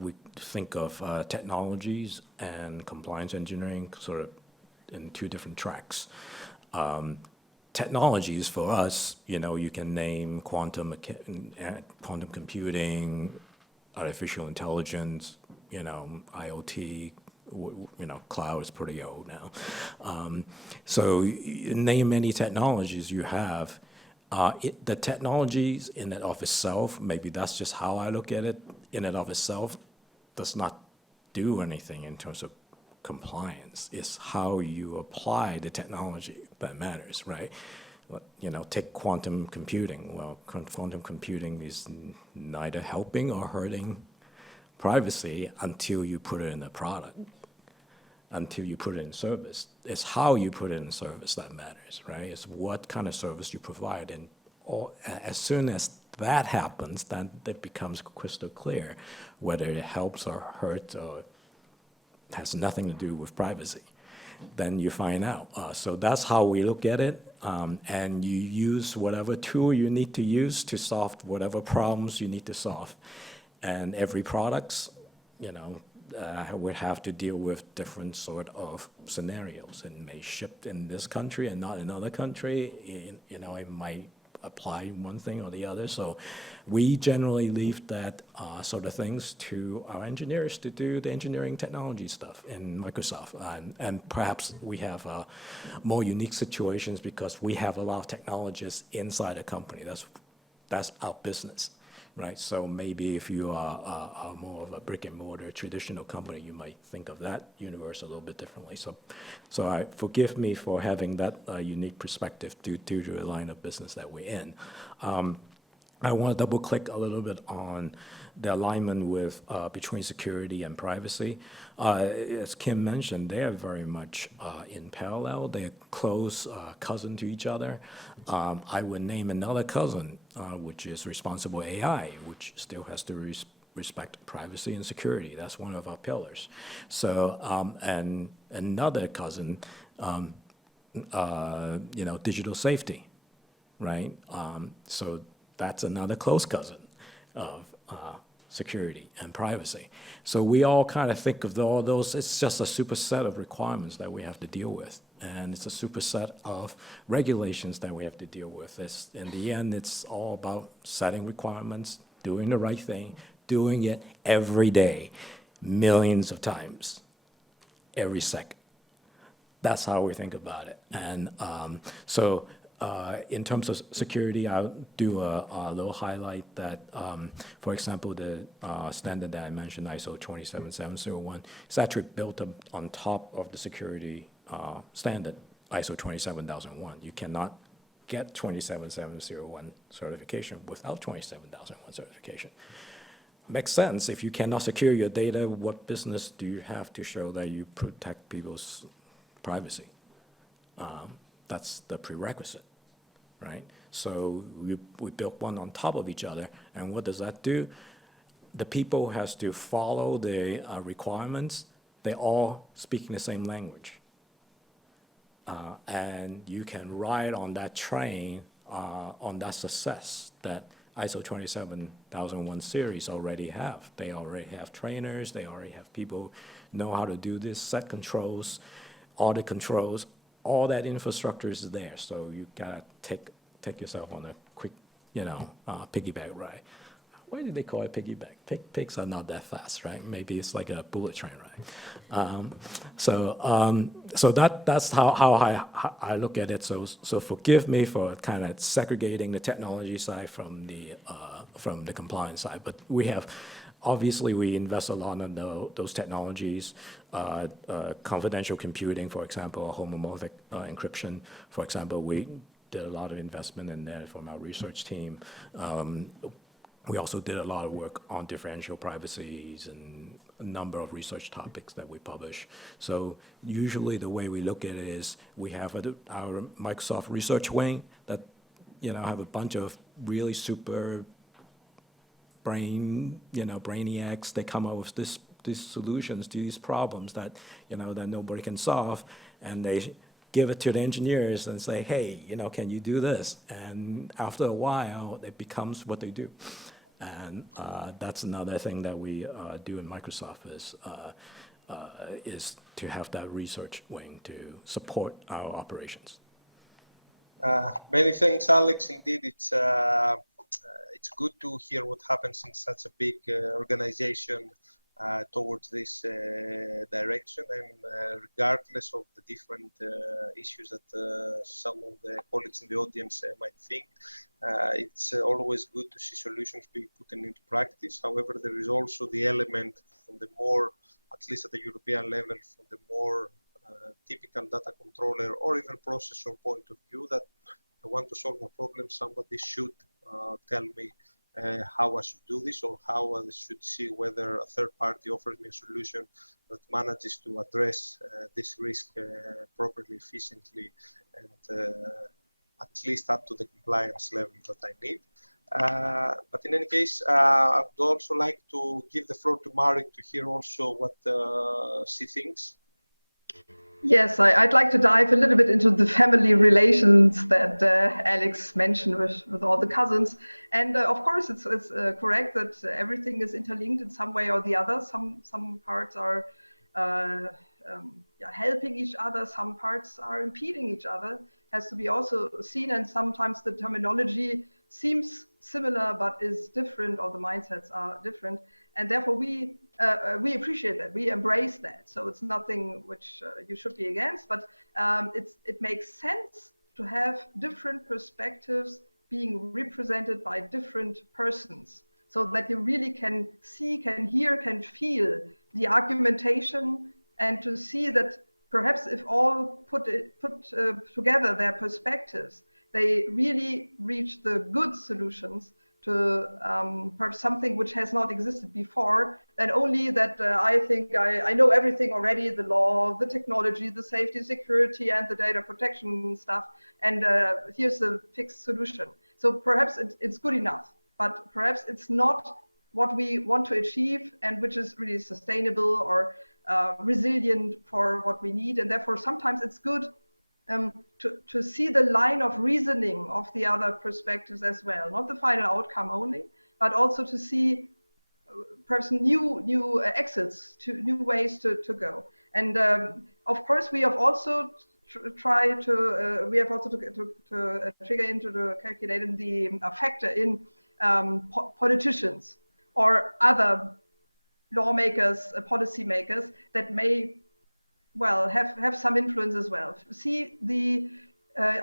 we think of technologies and compliance engineering sort of in two different tracks. Technologies for us, you can name quantum computing, artificial intelligence, IoT, cloud is pretty old now. So you name any technologies you have. The technologies in and of itself, maybe that's just how I look at it, in and of itself does not do anything in terms of compliance. It's how you apply the technology that matters, right? Take quantum computing. Well, quantum computing is neither helping or hurting privacy until you put it in a product, until you put it in service. It's how you put it in service that matters, right? It's what kind of service you provide. And as soon as that happens, then it becomes crystal clear whether it helps or hurts or has nothing to do with privacy. Then you find out. So that's how we look at it. And you use whatever tool you need to use to solve whatever problems you need to solve. And every products, would have to deal with different sort of scenarios. It may ship in this country and not in another country. It might apply one thing or the other. So we generally leave that sort of things to our engineers to do the engineering technology stuff in Microsoft. And perhaps we have more unique situations because we have a lot of technologists inside the company. That's our business. right? So maybe if you are more of a brick and mortar traditional company, you might think of that universe a little bit differently. So forgive me for having that unique perspective due to the line of business that we're in. I want to double click a little bit on the alignment with between security and privacy. As Kim mentioned, they are very much in parallel. They're close cousin to each other. I would name another cousin, which is responsible AI, which still has to respect privacy and security. That's one of our pillars. So, and another cousin, digital safety, right? So that's another close cousin of security and privacy. So we all kind of think of all those, it's just a superset of requirements that we have to deal with. And it's a superset of regulations that we have to deal with. In the end, it's all about setting requirements, doing the right thing, doing it every day, millions of times, every second. That's how we think about it. And in terms of security, I'll do a little highlight that, for example, the standard that I mentioned, ISO 27701, is actually built up on top of the security standard, ISO 27001. You cannot get 27701 certification without 27001 certification. Makes sense. If you cannot secure your data, what business do you have to show that you protect people's privacy? That's the prerequisite, right? So we built one on top of each other, and what does that do? The people has to follow the requirements. They all speaking the same language. And you can ride on that train, on that success that ISO 27001 series already have. They already have trainers, they already have people know how to do this, set controls, audit controls, all that infrastructure is there. So you gotta take yourself on a quick, piggyback ride. Why did they call it piggyback? Pigs are not that fast, right? Maybe it's like a bullet train ride. So that's how I look at it. So forgive me for kind of segregating the technology side from the compliance side. But obviously we invest a lot in those technologies. Confidential computing, for example, homomorphic encryption, for example, we did a lot of investment in there from our research team. We also did a lot of work on differential privacies and a number of research topics that we publish. So usually the way we look at it is we have our Microsoft research wing that have a bunch of really super brainiacs. They come up with these solutions to these problems that that nobody can solve, and they give it to the engineers and say, hey, can you do this? And after a while, it becomes what they do. And that's another thing that we do in Microsoft is to have that research wing to support our operations. Many thanks, Alex. Indeed, it's good to hear what happens in such a big organization towards this direction, and regardless of the different issues that some of the colleagues in the audience might think, it's always good to see solutions being put into practice. However, there is also the element from the more, at least at the European level, from the more typical data controller or even processor point of view, that I want to solve a problem, somebody should tell me how I should do this, or how I should see whether a third party offers me a solution that manages to address this risk properly, efficiently, and at least up to the compliance level that I need. But in any case, I would also like to give the floor to Mari to hear also what she thinks. Yes, I'd like to dive a little bit into the family relations that Alex mentioned with all the cousins. And of course, it's correct that everything is interlinked in some way or the other. Some parts are helping each other, some parts are impeding each other. Has to be also seen, and sometimes the terminology seems similar but is different, or the mindsets are different. And therefore we appreciate that, we embrace that. So it's nothing which you should be against, but it makes sense to have different perspectives being represented by different persons. so that you really can see, can hear, can feel the argumentation, and to see that perhaps if all put together their perspectives, they really reach the good solutions to perhaps something which has not existed before, than only that I think I know everything already, the law, the technology, the safety, security, and the data protection stuff, and here's the fixed solution. So perhaps it's good enough, but perhaps it's not what we want to achieve and which is really sustainable or resilient for what we need. And therefore, sometimes it's good to see the line of reasoning of the other perspectives as well, not the final outcome only, but also to see perhaps new exits, to new ways to go. And of course, we have also tried to trigger into the calculating the factor in politicians or other lawmakers, policymakers that may, well, have some influence as well. See the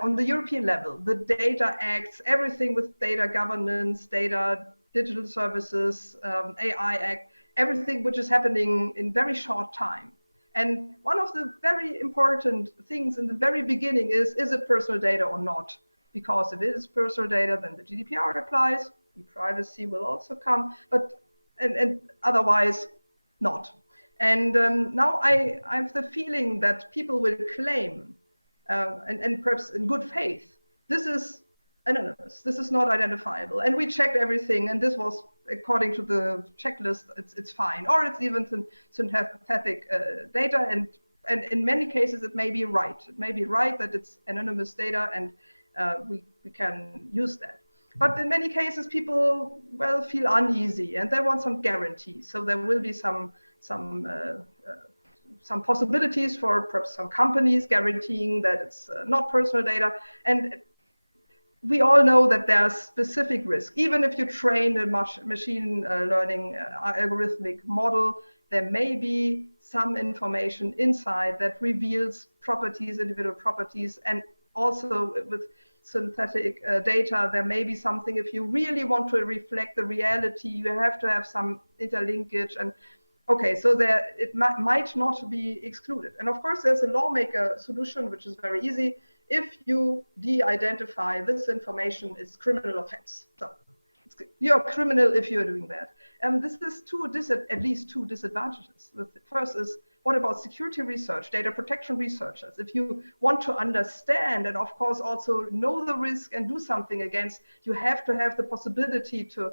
on the European level, the data acts, everything with data governance, data, digital services, AI Act, everything which is happening in very short time. And one of the very important things in the very beginning is it personal data or not? Because if it is personal data, then the GDPR applies, the privacy will also come, but and otherwise not. And now I have the feeling that people will claim, and perhaps in good faith, this is anonymous, this is not identifiable. And we checked everything, and this was according to the checklist, it's fine. Or it's even synthetic data, and in many cases it may be right. It may be right that it's anonymous data, and we can use that. But in many cases, people, well, feel uneasy and they want some guarantees. So there will be some possibilities for perhaps some companies guaranteeing that it's not personal data. And we all know that there are specific risks. Even if you train a machine learning algorithmic model, there may be some information inside that reveals properties, individual properties, and also with synthetic data, there may be something, if you really want to reflect the reality, you have to have some interlinkage. And okay, so there it might not be excluded. And of course, there's a lawmaker solution, which is very easy. If you de-identify this information, it's criminal offense. So you're a criminal if you're doing that. And this is at least two disadvantages. The first is, what about security research, data protection researchers? If you want to understand and of course also know the risk and do something against, you have to have the possibility to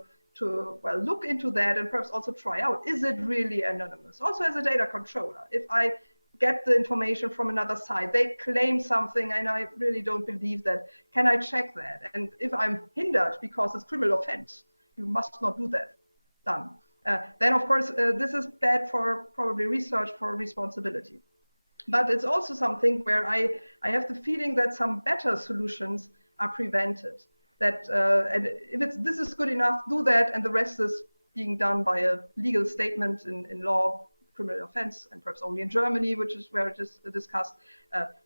well, look into that and perhaps also try out, is it really anonymous? Also as a data controller, if I get the information from another side, they claim something and I really don't believe that, can I check that? And if I'm hindered because it's criminal offense, you must not do that. Done. Then of course, this is bad for probably research for responsibility. But it's also something where I have the feeling that some better solutions are prevented. That and if this is good enough, do that, and the rest is being done by a legal statement in law, criminal offense, and perhaps only in Germany, which is where it is discussed.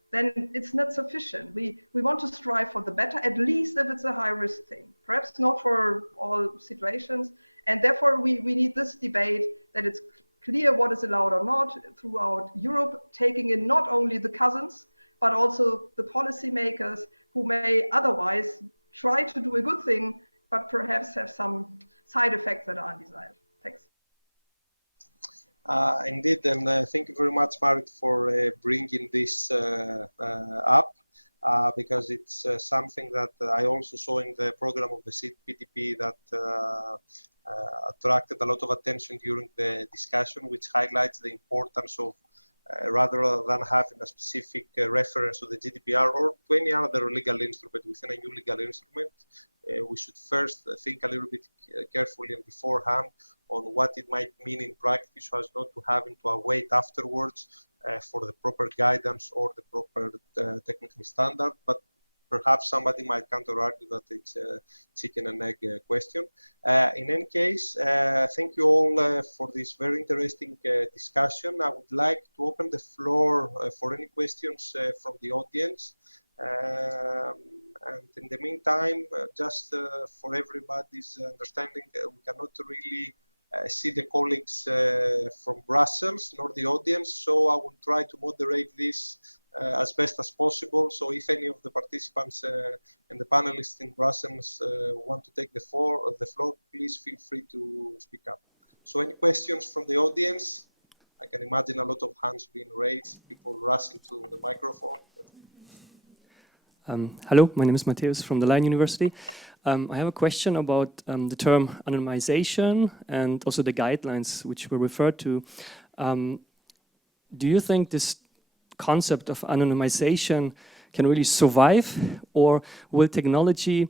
Then it's not sufficient. We want to strive for the better, at least if it's a high risk thing. Perhaps not for all situations. And therefore, we need this debate that it's clear what is allowed or not throughout Europe, taking in not only the cousins, but also the policymakers who may otherwise try to do a good thing, but perhaps have some side effects that are undesired. Thanks. Indeed, and thank you very much, Marit, for bringing this up, because it's something that I also saw in the program of the CPDP that attracted a lot of attention during the discussion, which highlights the importance of rather than having a specific reference to the GDPR or to any other legal instrument within a new legal instrument, we should first think a little bit carefully and beforehand on what it might mean in practice, so as not to having to await afterwards for the proper guidance or the proper technical standard. But perhaps somebody might counter-argue that it's a chicken and egg question. In any case, thank you all for this very interesting discussion. I would like to open the floor for any questions from the audience. And in the meantime, just for everybody's understanding, we cannot really see the colleagues from Brussels nor the audience, so I will try to moderate this as best as possible. So if any of the participants and the panelists in Brussels want to take the floor, please feel free to speak up. So any questions from the audience? I can imagine a lot of hands being raised, people rushing to the microphone. Hello, my name is Matthäus from the Leiden University. I have a question about the term anonymization and also the guidelines which were referred to. Do you think this concept of anonymization can really survive, or will technology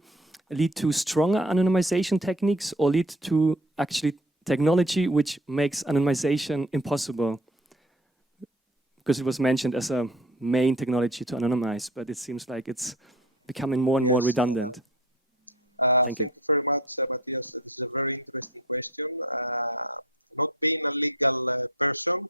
lead to stronger anonymization techniques, or lead to actually technology which makes anonymization impossible? Because it was mentioned as a main technology to anonymize, but it seems like it's becoming more and more redundant. Thank you very much, Matthias. This is a very interesting question. Not being a legal person,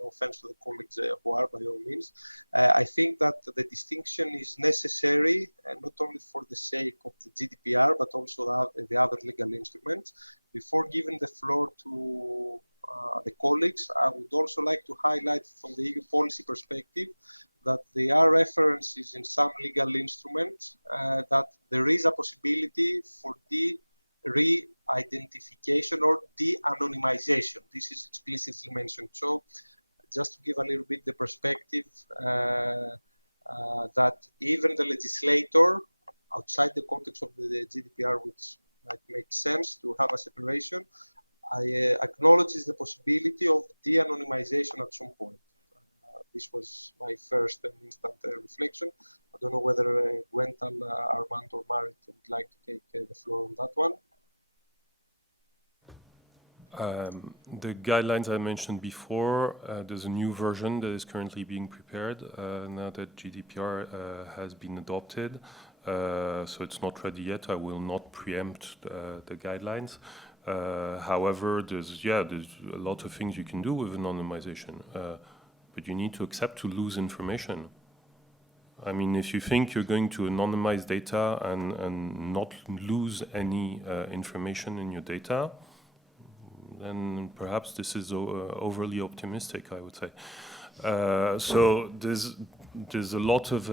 no offense to the colleagues who are by all means, I think that the distinction is necessary, not only for the sake of the GDPR, but also the other legal instruments. Before giving the floor to the colleagues, I would also like to highlight from the EU policy perspective that there are references in some legal instruments that there is a possibility for the re-identification or de-anonymization. This is explicitly mentioned. So just to give a little bit the perspective that even the legislator, outside the context of the GDPR, which might make sense to have a separation, acknowledges the possibility of de-anonymization at some point. This was my first and instant reflection. I don't know whether Gwental, Armand, or Marit would like to take the floor on that one. The guidelines I mentioned before, there's a new version that is currently being prepared now that GDPR has been adopted. So it's not ready yet. I will not preempt the guidelines. However, there's a lot of things you can do with anonymization, but you need to accept to lose information. I mean, if you think you're going to anonymize data and not lose any information in your data, then perhaps this is overly optimistic, I would say. So there's a lot of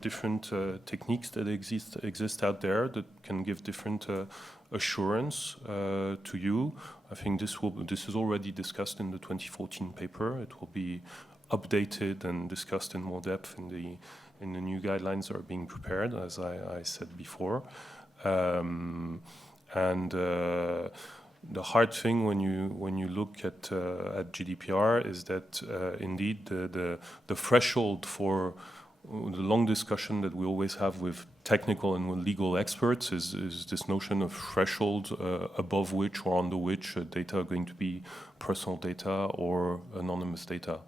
different techniques that exist out there that can give different assurance to you. I think this is already discussed in the 2014 paper. It will be updated and discussed in more depth in the new guidelines that are being prepared, as I said before. The hard thing when you look at GDPR is that indeed the threshold for the long discussion that we always have with technical and with legal experts is this notion of threshold above which or under which data are going to be personal data or anonymous data.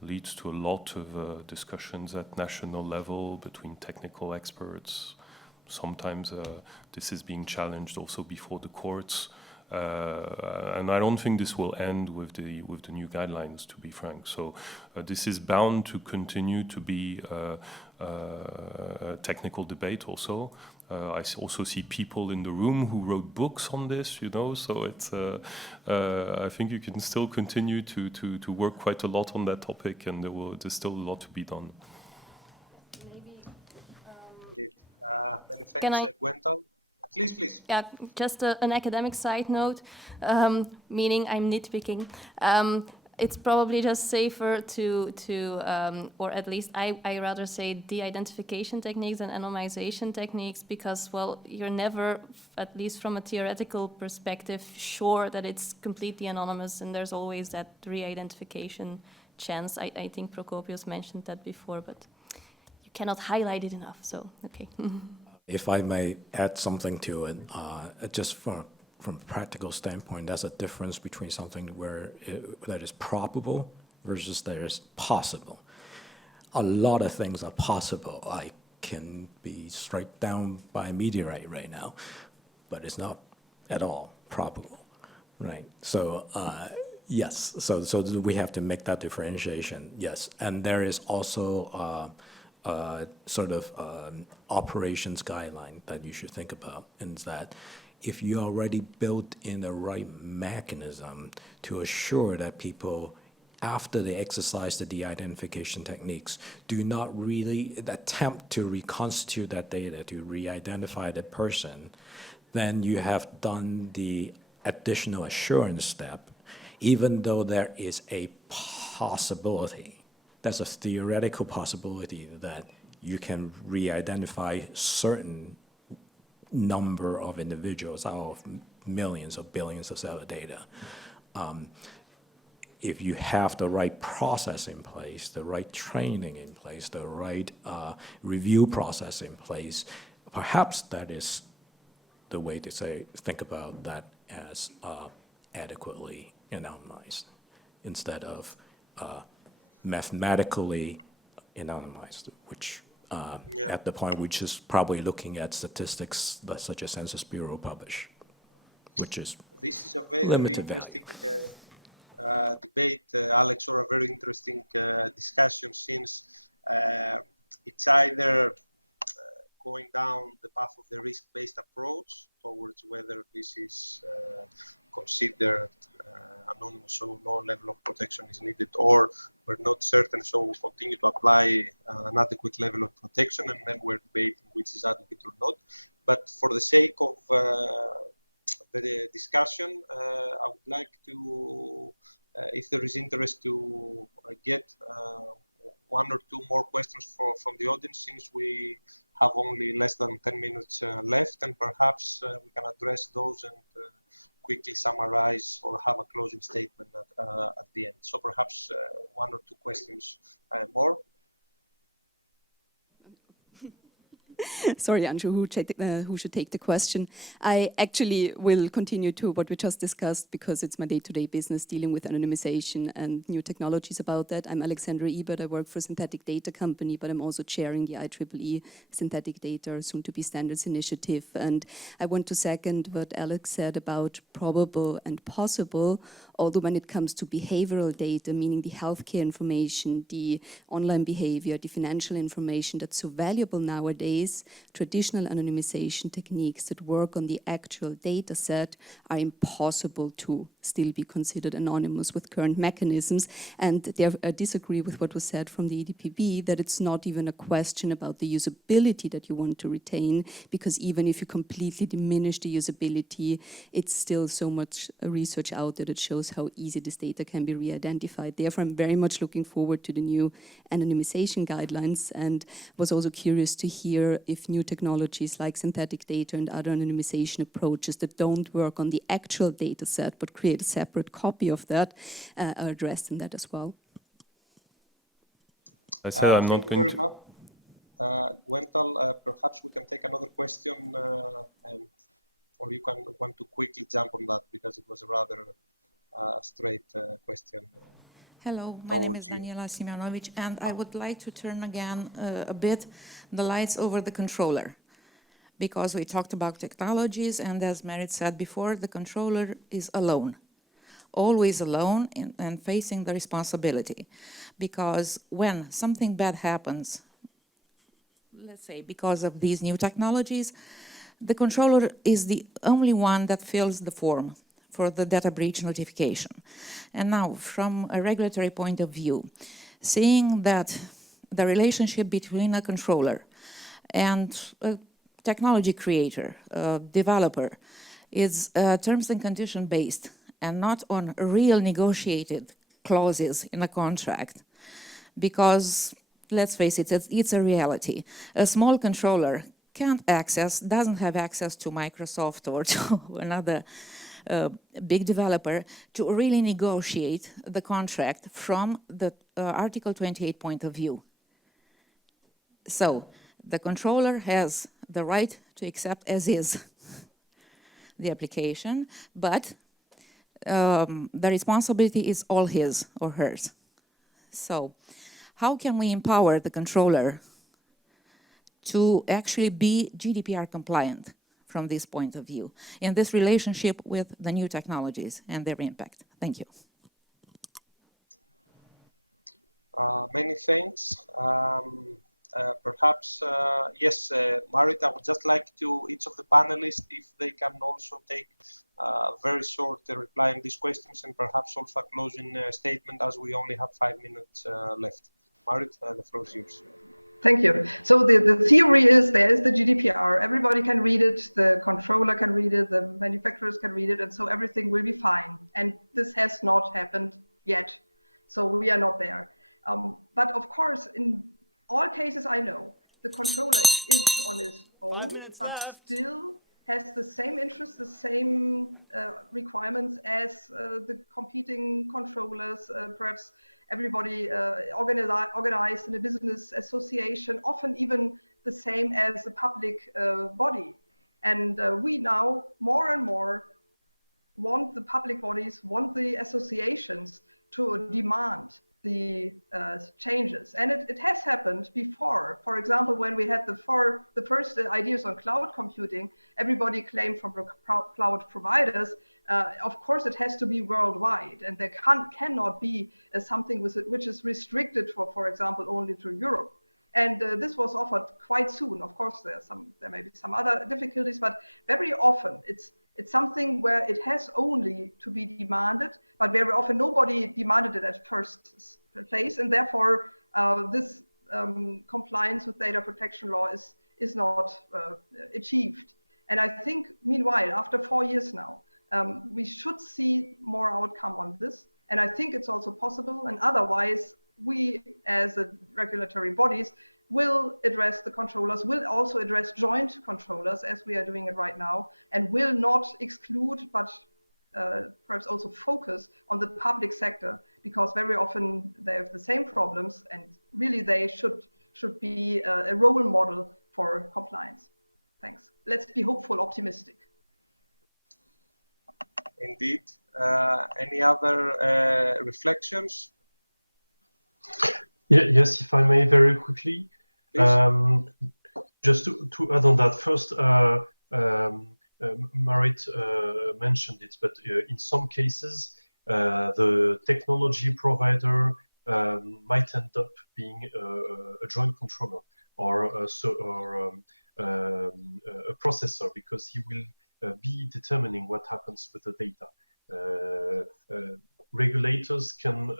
Leads to a lot of discussions at national level between technical experts. Sometimes this is being challenged also before the courts. And I don't think this will end with the new guidelines, to be frank. So this is bound to continue to be a technical debate also. I also see people in the room who wrote books on this, you know, so it's, I think you can still continue to work quite a lot on that topic, and there's still a lot to be done. Maybe, many thanks, Gwental. Please. Yeah, just an academic side note, meaning I'm nitpicking. It's probably just safer or at least I rather say de-identification techniques and anonymization techniques, because, well, you're never, at least from a theoretical perspective, sure that it's completely anonymous, and there's always that re-identification chance. I think Prokopios mentioned that before, but you cannot highlight it enough, so, okay. If I may add something to it, just from a practical standpoint, there's a difference between something that is probable versus that is possible. A lot of things are possible. I can be struck down by a meteorite right now, but it's not at all probable, right? So yes, so we have to make that differentiation, yes. And there is also sort of operations guideline that you should think about, and that if you already built in the right mechanism to assure that people, after they exercise the de-identification techniques, do not really attempt to reconstitute that data, to re-identify the person, then you have done the additional assurance step, even though there is a possibility, that's a theoretical possibility, that you can re-identify certain number of individuals out of millions or billions of cellular data. If you have the right process in place, the right training in place, the right review process in place, perhaps that is the way to think about that as adequately anonymized, instead of mathematically anonymized, which at the point which is probably looking at statistics that such as Census Bureau publish, which is this is a very limited interesting debate, Alex, or a very interesting discussion, since it's either going down the path of the risk-based approach towards whether this is considered anonymous, so no level of protection is needed, or we're not certain, so we'll continue to apply an adequate level of protection, and then we're debating which is adequate or not. But for the sake of the discussion, I would like to, if there is interest, to get one or two more questions from the audience, since we have only less than 10 minutes left, and perhaps we can address those and quickly summarize or have a closing statement at the end. So perhaps one or two questions more. Sorry, Andrew, who should take the question? I actually will continue to what we just discussed, because it's my day-to-day business dealing with anonymization and new technologies about that. I'm Alexandra Ebert. I work for a synthetic data company, but I'm also chairing the IEEE Synthetic Data Soon-to-Be Standards Initiative. And I want to second what Alex said about probable and possible, although when it comes to behavioral data, meaning the healthcare information, the online behavior, the financial information that's so valuable nowadays, traditional anonymization techniques that work on the actual data set are impossible to still be considered anonymous with current mechanisms. And there, I disagree with what was said from the EDPB, that it's not even a question about the usability that you want to retain, because even if you completely diminish the usability, it's still so much research out there that shows how easy this data can be re-identified. Therefore, I'm very much looking forward to the new anonymization guidelines, and was also curious to hear if new technologies like synthetic data and other anonymization approaches that don't work on the actual data set but create a separate copy of that are addressed in that as well. I said I'm not going to... Gwental, perhaps we can take another question, or you can want to quickly jump on that, because it was a rather straight question. Hello, my name is Daniela Simionovic, and I would like to turn again a bit the lights over the controller, because we talked about technologies, and as Merit said before, the controller is alone, always alone and facing the responsibility. Because when something bad happens, let's say because of these new technologies, the controller is the only one that fills the form for the data breach notification. And now, from a regulatory point of view, seeing that the relationship between a controller and a technology creator, a developer, is terms and condition based and not on real negotiated clauses in a contract. Because, let's face it, it's a reality. A small controller can't access, doesn't have access to Microsoft or to another big developer to really negotiate the contract from the Article 28 point of view. So the controller has the right to accept as is the application, but the responsibility is all his or hers. So how can we empower the controller to actually be GDPR compliant from this point of view, in this relationship with the new technologies and their impact? Thank you. Many thanks. Perhaps, yes, Marit, I would just like to each of the panelists, if they can also take a very short reply on these questions and perhaps also a closing statement, as we only have 5 minutes left. Marit, the floor is yours. Thank you. So the theory is there is the GDPR. Everybody can read it. The controller can read it. The manufacturers can read it. And so everything will be fine. And this has not happened yet. So we are not there. But of course, in all cases I know, the controller is on its own, but still has the same interests, the same requirements as the competing controllers, perhaps everybody organized in a business association, often even the same as a public body. And we now more and more want the public bodies, want the associations to demand the changes. And it has happened before. For example, when we had the first ideas on cloud computing, everybody claimed from the cloud providers, of course it has to be worldwide, and there cannot be something which is restricted for example, only to Europe. And this was offered quite soon. Of course, there may be some other difficulties, but very often it's something where it has only to be demanded, but very often nobody demanded it at first place, and therefore this compliance with data protection law is not achieved. And I think, meanwhile, after 4 years now, we should see more outcome on this, and I think it's also possible. And otherwise, we as the regulatory bodies will address the controllers, will also address joint controllers as we are doing it right now, and will not exclude, but perhaps also focus on the public sector, because very often they have the same problems, and really they should be a role model for compliance. Thanks. Let's be hopeful, optimistic. Indeed. Any other reflections? Yeah, yes, if I may, very quickly. Just to add on that, first, Marit mentioned it, but in some cases, the technology provider might end up being a joint controller or a processor, because he will be determining what happens with the data. Regulators can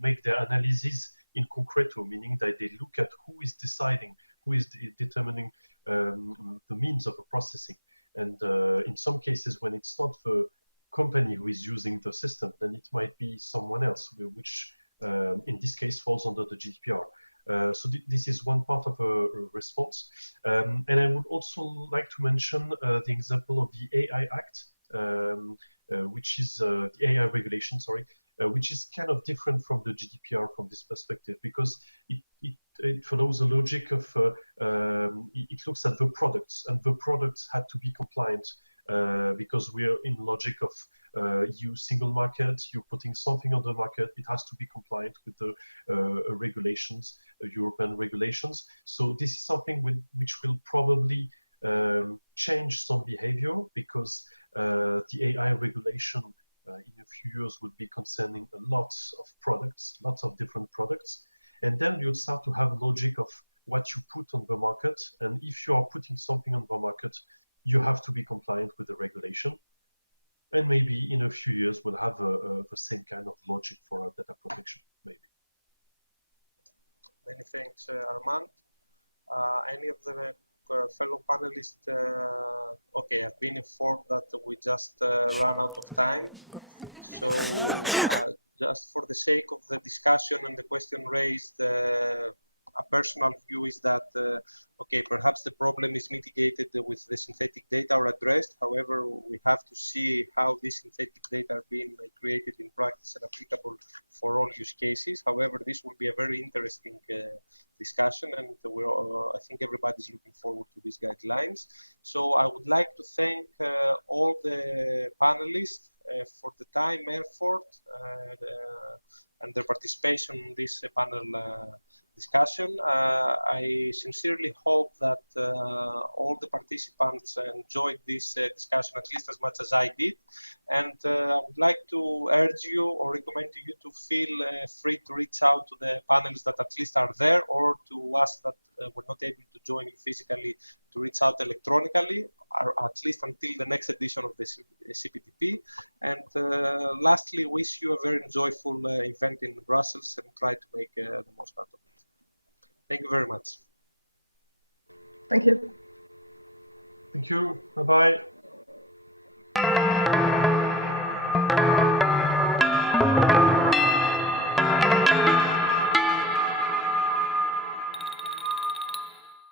make their analysis in concreto, meaning that they look at who is deciding, who is determining the means of processing. And in some cases, when it's not the company who is using the system, then it might be someone else, which in this case falls under the GDPR. So this is one part of a response. And I would also like to mention the example of the AI Act, which is the AI regulation, sorry, which is kind of different from the GDPR from this perspective, because it follows the logic of, it looks at the products, and the products had to be compliant, because we're in logic of EU single market, you're putting something on the market, it has to be compliant with the regulations, European regulations. So this is something which will probably change some behavior, because the AI regulation in a few years would be concerning lots of products, lots of different products. And then you'll start to have logic of what you put on the market. And if you are putting something on the market, you have to be compliant with the regulation. And maybe in a few years, we'll have the same kind of logic for data protection, maybe. Many thanks, Armand. Any of the fellow panelists? Okay, I've been informed that we just ran out of time. So just for the sake of the discussion and the question raised, a personal view is that, okay, perhaps the problem is mitigated with the synthetic data or addressed. However, we have to see how these synthetic data are being created in practice and applicable for all use cases. However, this will be a very interesting discussion, and I think everybody's looking forward to these guidelines. So I would like to thank all the panelists for the time, effort, and their participation in this panel discussion. I sincerely hope that all the participants enjoyed this discussion at least as much as I did. And I would like to urge you or recommend to you to feel free to reach out to the panelists that at least are there, or to us that were not able to join you physically, to reach out electronically, or at least until the next edition of the CPTP. And lastly, wish you a very enjoyable event in Brussels, and try to make the most out of it. Thank you very much. Thank you. Thank you. Bye-bye.